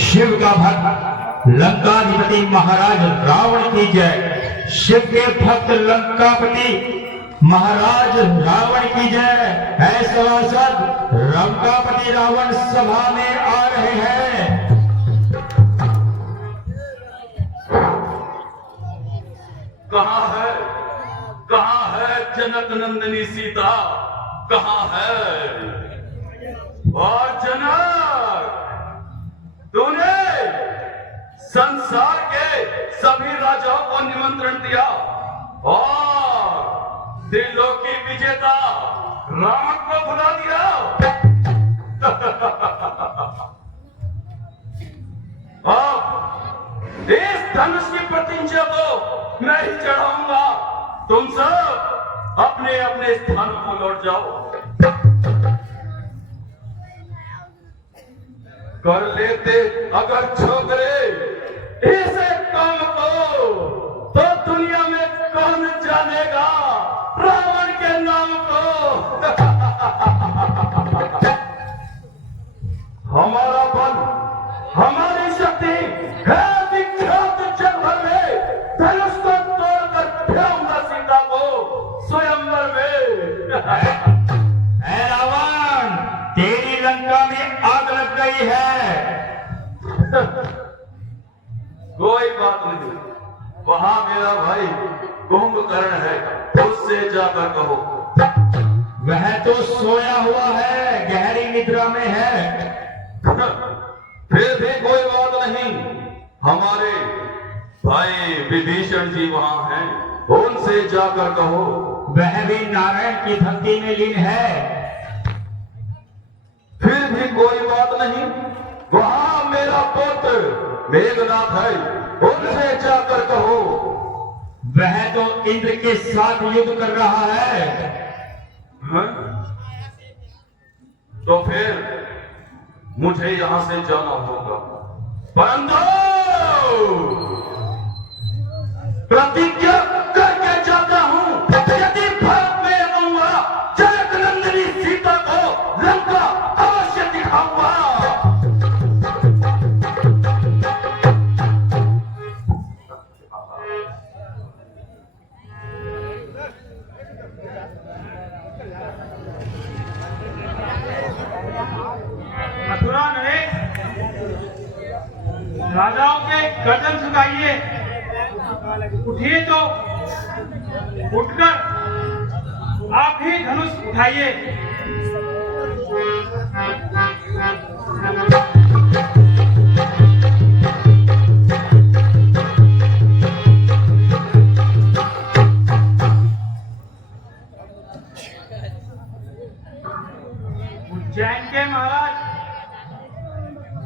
शिव का भक्त लंकाधिपति महाराज रावण की जय। शिव के भक्त लंकापति महाराज रावण की जय। ऐसा सवासद लंकापति रावण सभा में आ रहे हैं। कहाँ है जनक नंदिनी सीता? कहाँ है? और जनक, तूने संसार के सभी राजाओं को निमंत्रण दिया और त्रिलोकी विजेता रावण को बुला दिया। अब इस धनुष की प्रतिज्ञा को मैं ही चढ़ाऊंगा। तुम सब अपने अपने स्थानों को लौट जाओ। कर लेते अगर छोकरे इसे काम को तो दुनिया में कौन जानेगा रावण के नाम को। हमारा बल, हमारी शक्ति है विख्यात जग भर में। धनुष को तोड़कर फेंकूंगा सीता को स्वयंवर में। ऐ रावण, तेरी लंका में आग लग गई है। कोई बात नहीं, वहां मेरा भाई कुंभकर्ण है, उससे जाकर कहो। वह तो सोया हुआ है, गहरी निद्रा में है। फिर भी कोई बात नहीं, हमारे भाई विभीषण जी वहां हैं, उनसे जाकर कहो। वह भी नारायण की भक्ति में लीन है। फिर भी कोई बात नहीं, वहां मेरा पुत्र मेघनाथ है, उनसे जाकर कहो। वह तो इंद्र के साथ युद्ध कर रहा है। हाँ? तो फिर मुझे यहां से जाना होगा, परंतु प्रतिज्ञा करके जाता हूं, यदि भारत में रहूंगा, जनक नंदिनी सीता को लंका अवश्य दिखाऊंगा। मथुरा नरेश, राजाओं के गर्दन झुकाइए, उठिए तो उठकर आप ही धनुष उठाइए। उज्जैन के महाराज,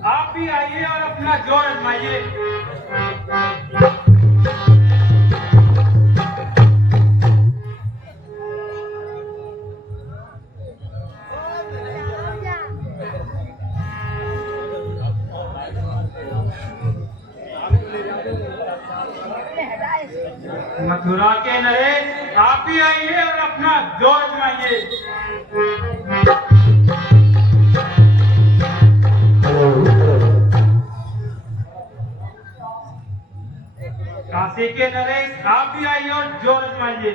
आप भी आइए और अपना जोर आजमाइए। मथुरा के नरेश, आप भी आइए और अपना जोर आजमाइए। काशी के नरेश, आप भी आइए और जोर आजमाइए।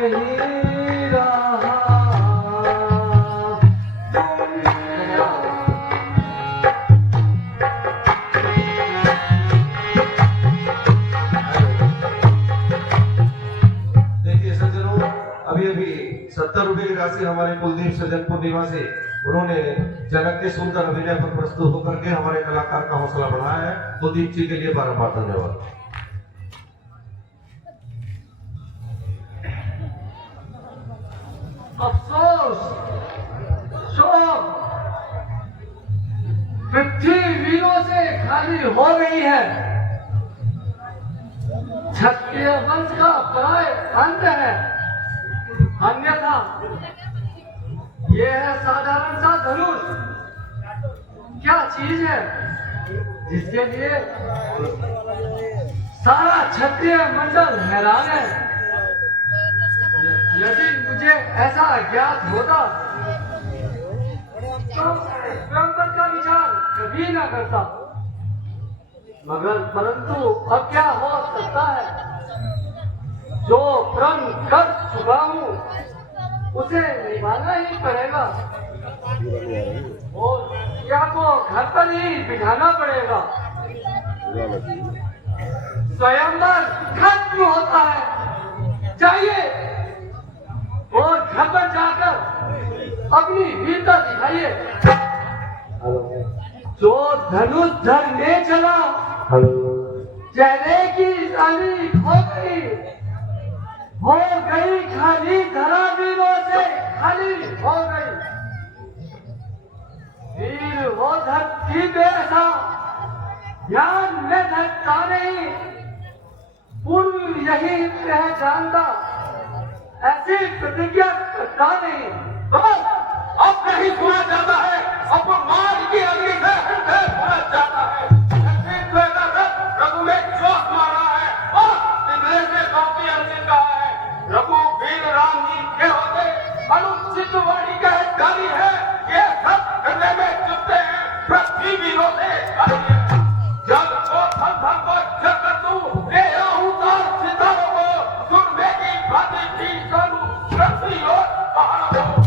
नहीं रहा दुनिया। देखिए सज्जनों, अभी अभी 70 रुपए की राशि हमारे कुलदीप सज्जनपुर निवासी उन्होंने जनक के सुंदर अभिनय पर प्रस्तुत होकर के हमारे कलाकार का हौसला बढ़ाया है। कुलदीप जी के लिए बारंबार धन्यवाद। अफसोस, शोक पृथ्वी वीरों से खाली हो गई है। क्षत्रिय वंश का प्राय अंत है। अन्यथा यह है साधारण सा धनुष। क्या चीज है जिसके लिए सारा क्षत्रिय मंडल हैरान है। यदि मुझे ऐसा ज्ञात होता तो स्वयंवर का विचार कभी न करता, मगर परंतु अब क्या हो सकता है। जो प्रण कर चुका हूँ उसे निभाना ही पड़ेगा और या तो घर पर ही बिठाना पड़ेगा। स्वयंवर खत्म होता है, चाहिए और घर पर जाकर अपनी वीरता दिखाइए। जो धनुष धरने चला चेहरे की रानी खो गई खाली धरा वीरों से खाली हो गई। वीर वो धरती पे ऐसा ध्यान में धरता नहीं, पूर्व यही पहचानता, ऐसी प्रतिज्ञा करता नहीं। अब नहीं सुना जाता है, अब मार की अग्नि से हृदय भरा जाता है। नेतृत्व का रथ रघु में चौक मारा है और हृदय से काफी अंतिम कहा है। रघुवीर राम जी के होते अनुचित वाणी का गाली है। ये सब हृदय में चुपते हैं, पृथ्वी वीरों से गाली है। जग को थल थल को जग तू ले आहूं तार सितारों को सुरभि की भांति खींच करूं पृथ्वी और पहाड़ों को।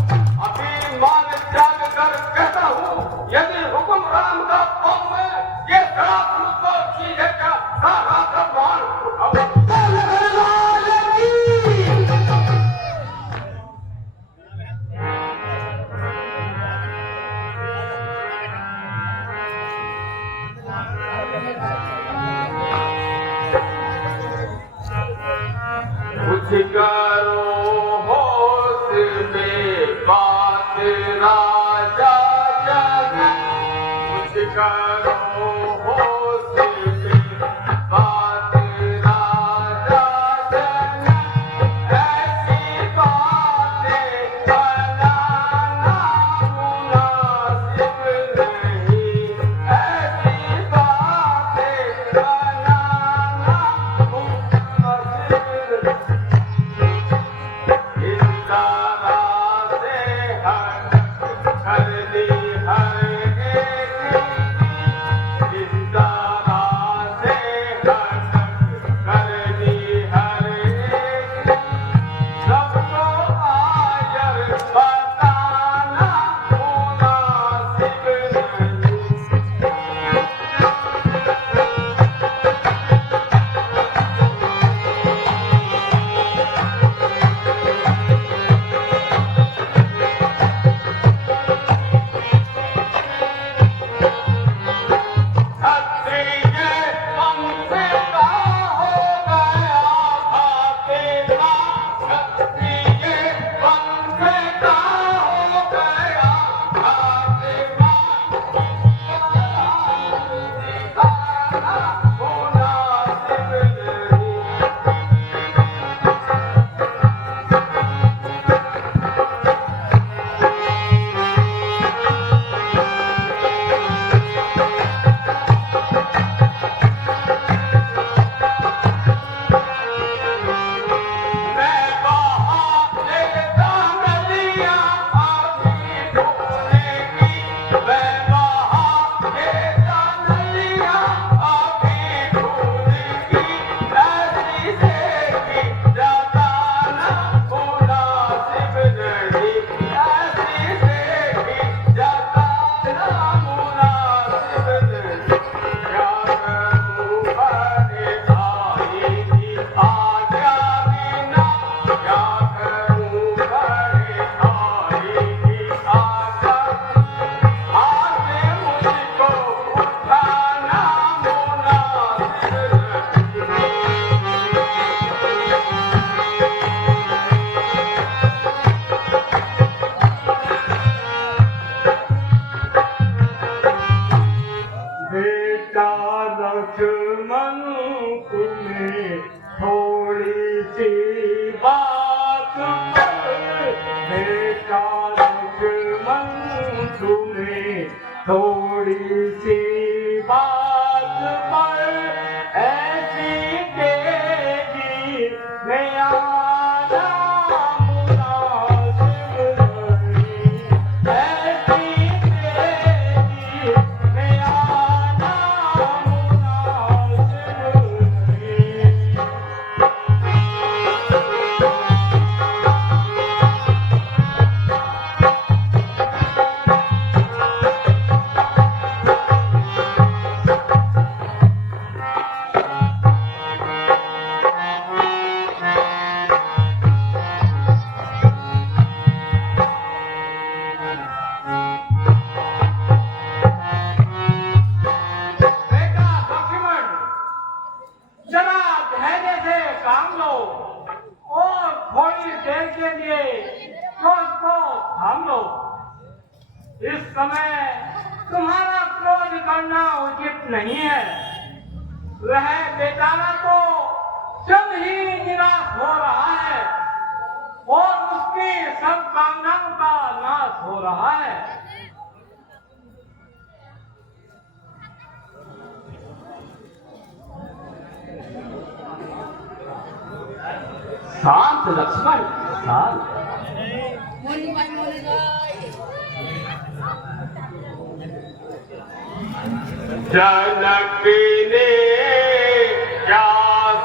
अभिमान त्याग कर कहता हूँ, यदि हुक्म राम का पाऊं मैं, ये देर के लिए क्रोध को थाम लो। इस समय तुम्हारा क्रोध करना उचित नहीं है। वह बेचारा तो जब ही निराश हो रहा है और उसकी सब कामनाओं का नाश हो रहा है। शांत लक्ष्मण, शांत। जनक ने क्या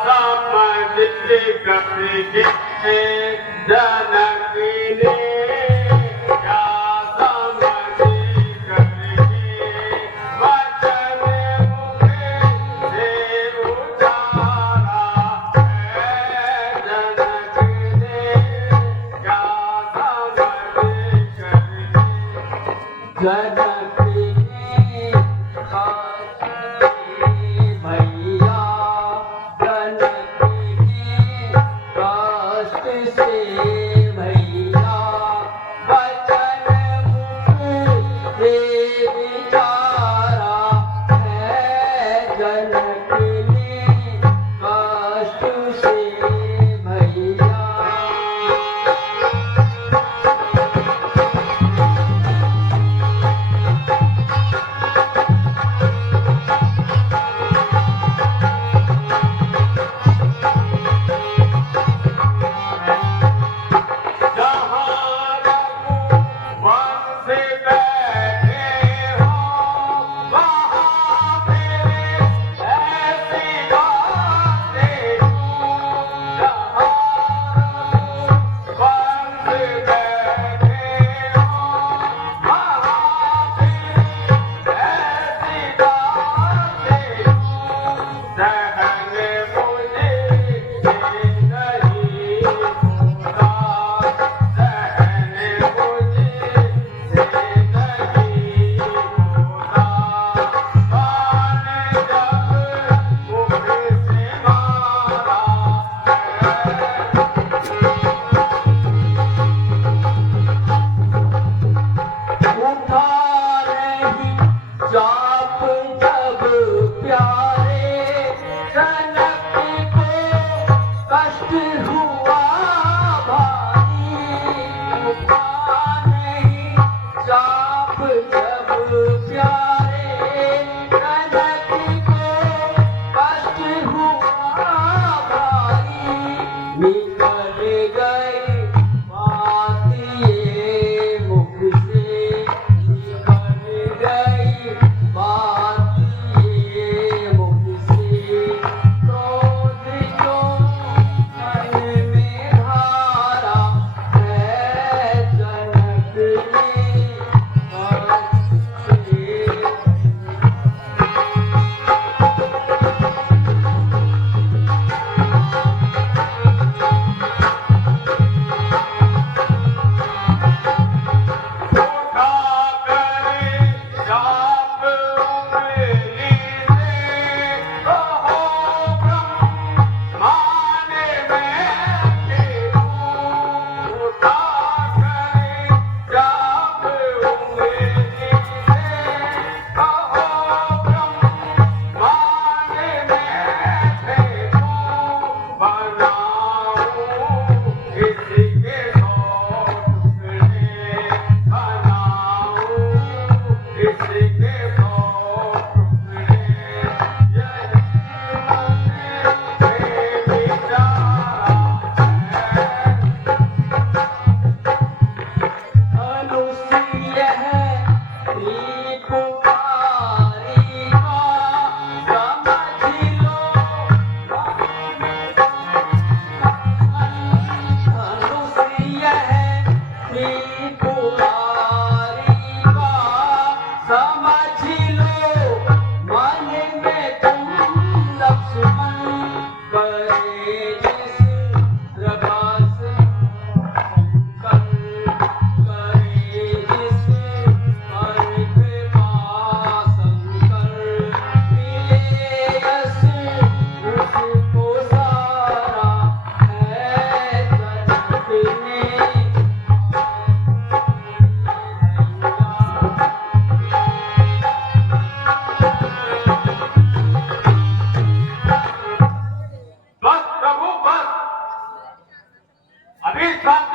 समझ करके, जनक ने क्या समझ करके वचन मुखे से उतारा है। जनक ने क्या समझ करके, जनक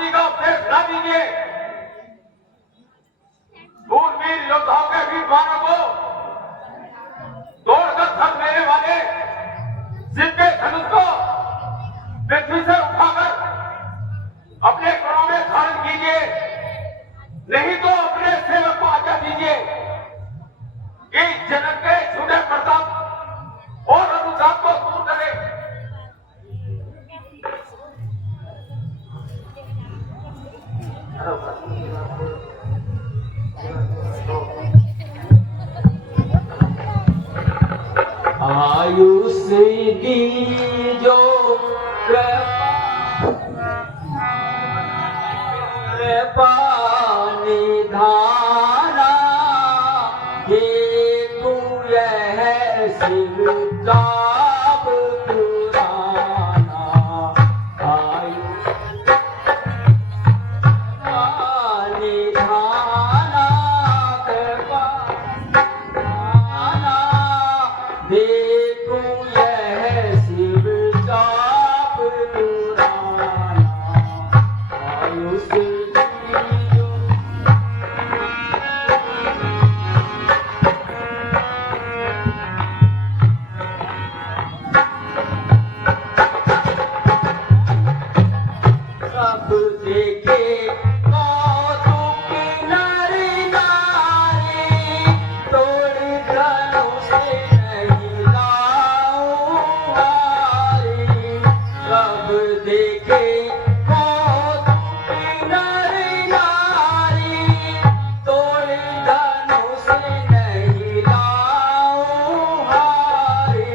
शांति का उपदेश न दीजिए। सूरवीर योद्धाओं के वीरवानों को तोड़कर धन लेने वाले जिनके धनुष को पृथ्वी से उठाकर अपने करों में धारण कीजिए, नहीं तो अपने सेवक को आज्ञा दीजिए कि जनक के झूठे प्रताप और अनुताप को दूर करे। आयुष की जो निधाना ये तू यह शिव जाप पुराना आयुष निधाना कृपा दे तू यह शिव जाप पुराना आयुष सब देखे कौतुक नारी नारी तोड़ धनुष नहीं लाऊं हारी। सब देखे कौतुक नारी नारी तोड़ धनुष नहीं लाऊं हारी।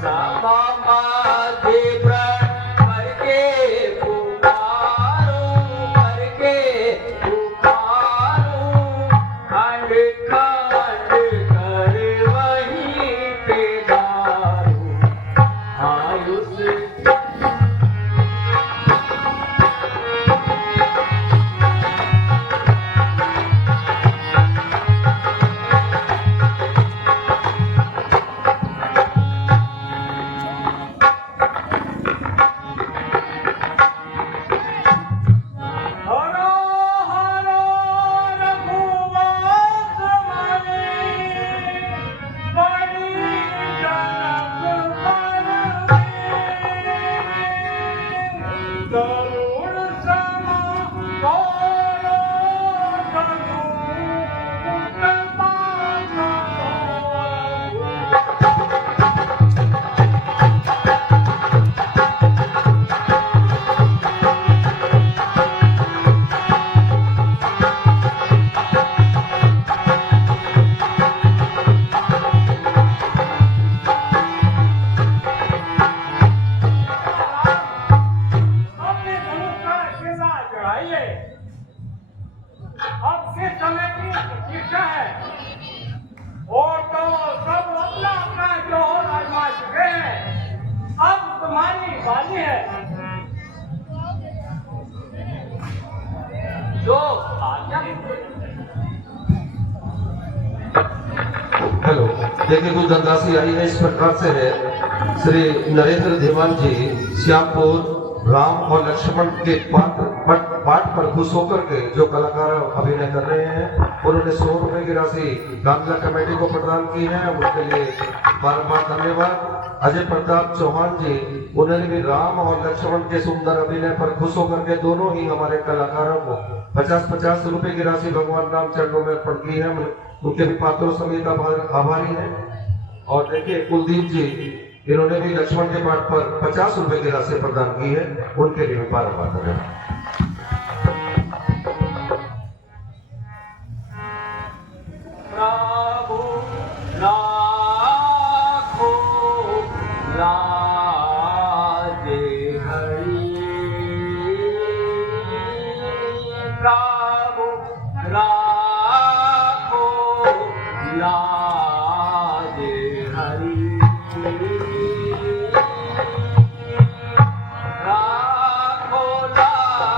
सभा माधे प्रण करके पुकारूं खंड खंड कर वहीं पे दारूं आयुष हरो हरो रघुवंश मणि बड़ी जनक पर गरुड़ समा तोरो धनु उत्तमा अपने धनुष का आशीर्वाद चढ़ाइए। अब के समय की प्रतीक्षा है और तो सब अपना अपना जोहर आजमा चुके हैं। अब तुम्हारी बारी है। जो आज्ञा हेलो, देखिए कुछ धनराशि आई है, इस प्रकार से है। श्री नरेंद्र धीमान जी श्यामपुर राम और लक्ष्मण के पाठ पर खुश होकर के जो कलाकार अभिनय कर रहे हैं उन्होंने 100 रुपए की राशि कांगला कमेटी को प्रदान की है, उनके लिए बार-बार धन्यवाद। अजय प्रताप चौहान जी, उन्होंने भी राम और लक्ष्मण के सुंदर अभिनय पर खुश होकर के दोनों ही हमारे कलाकारों को 50-50 रुपए की राशि भगवान राम चरणों में अर्पण की है, उनके भी पात्रों समेत आभारी हैं। और देखिए कुलदीप जी, इन्होंने भी लक्ष्मण के पाठ पर 50 रुपए की राशि प्रदान की है, उनके लिए भी बार-बार धन्यवाद। प्रभु लाखों लाजे हरि प्रभु लाखों लाजे हरि लाखों लाजे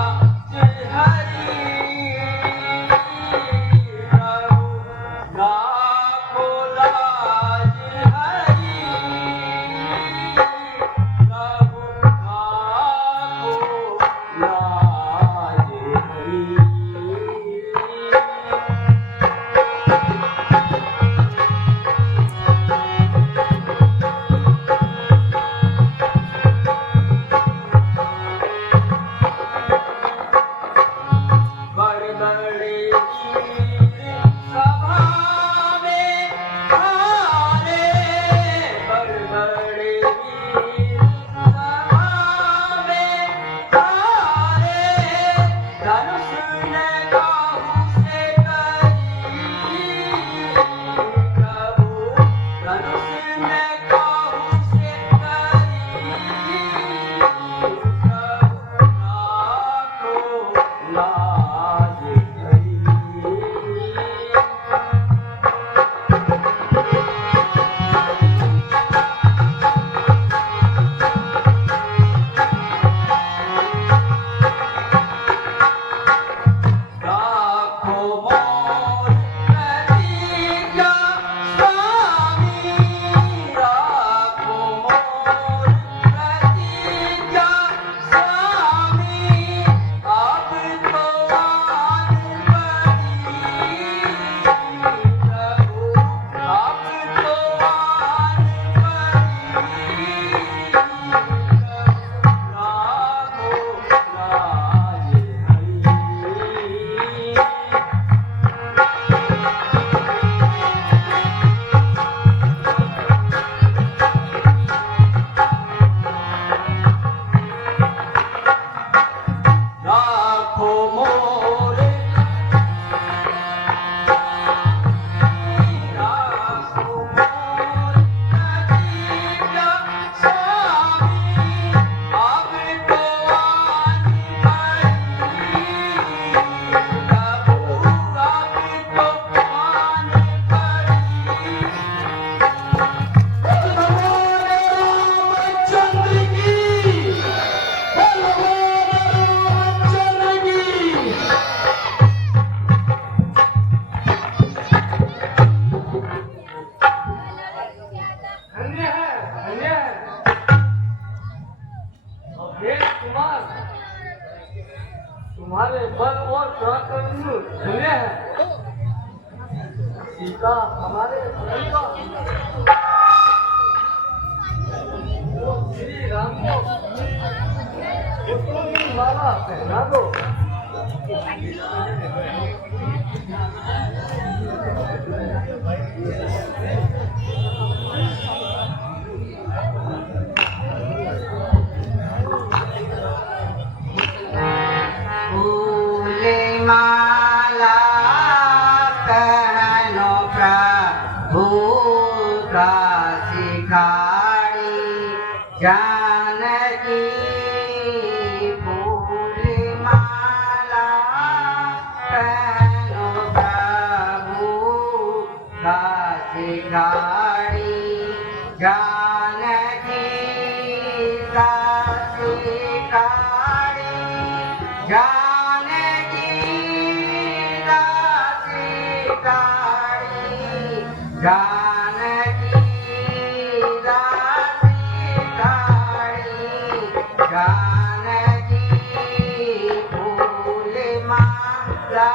तुम्हारे बल और पराक्रम सुने हैं। सीता हमारे श्री राम को पुत्रों की माला पहना दो। माला पहनो प्रभु का सिखाड़ी जानकी फूल माला पहनो प्रभु का सिखाड़ी जानकी का सिखाड़ी जानकी जानकी जानकी फूल माला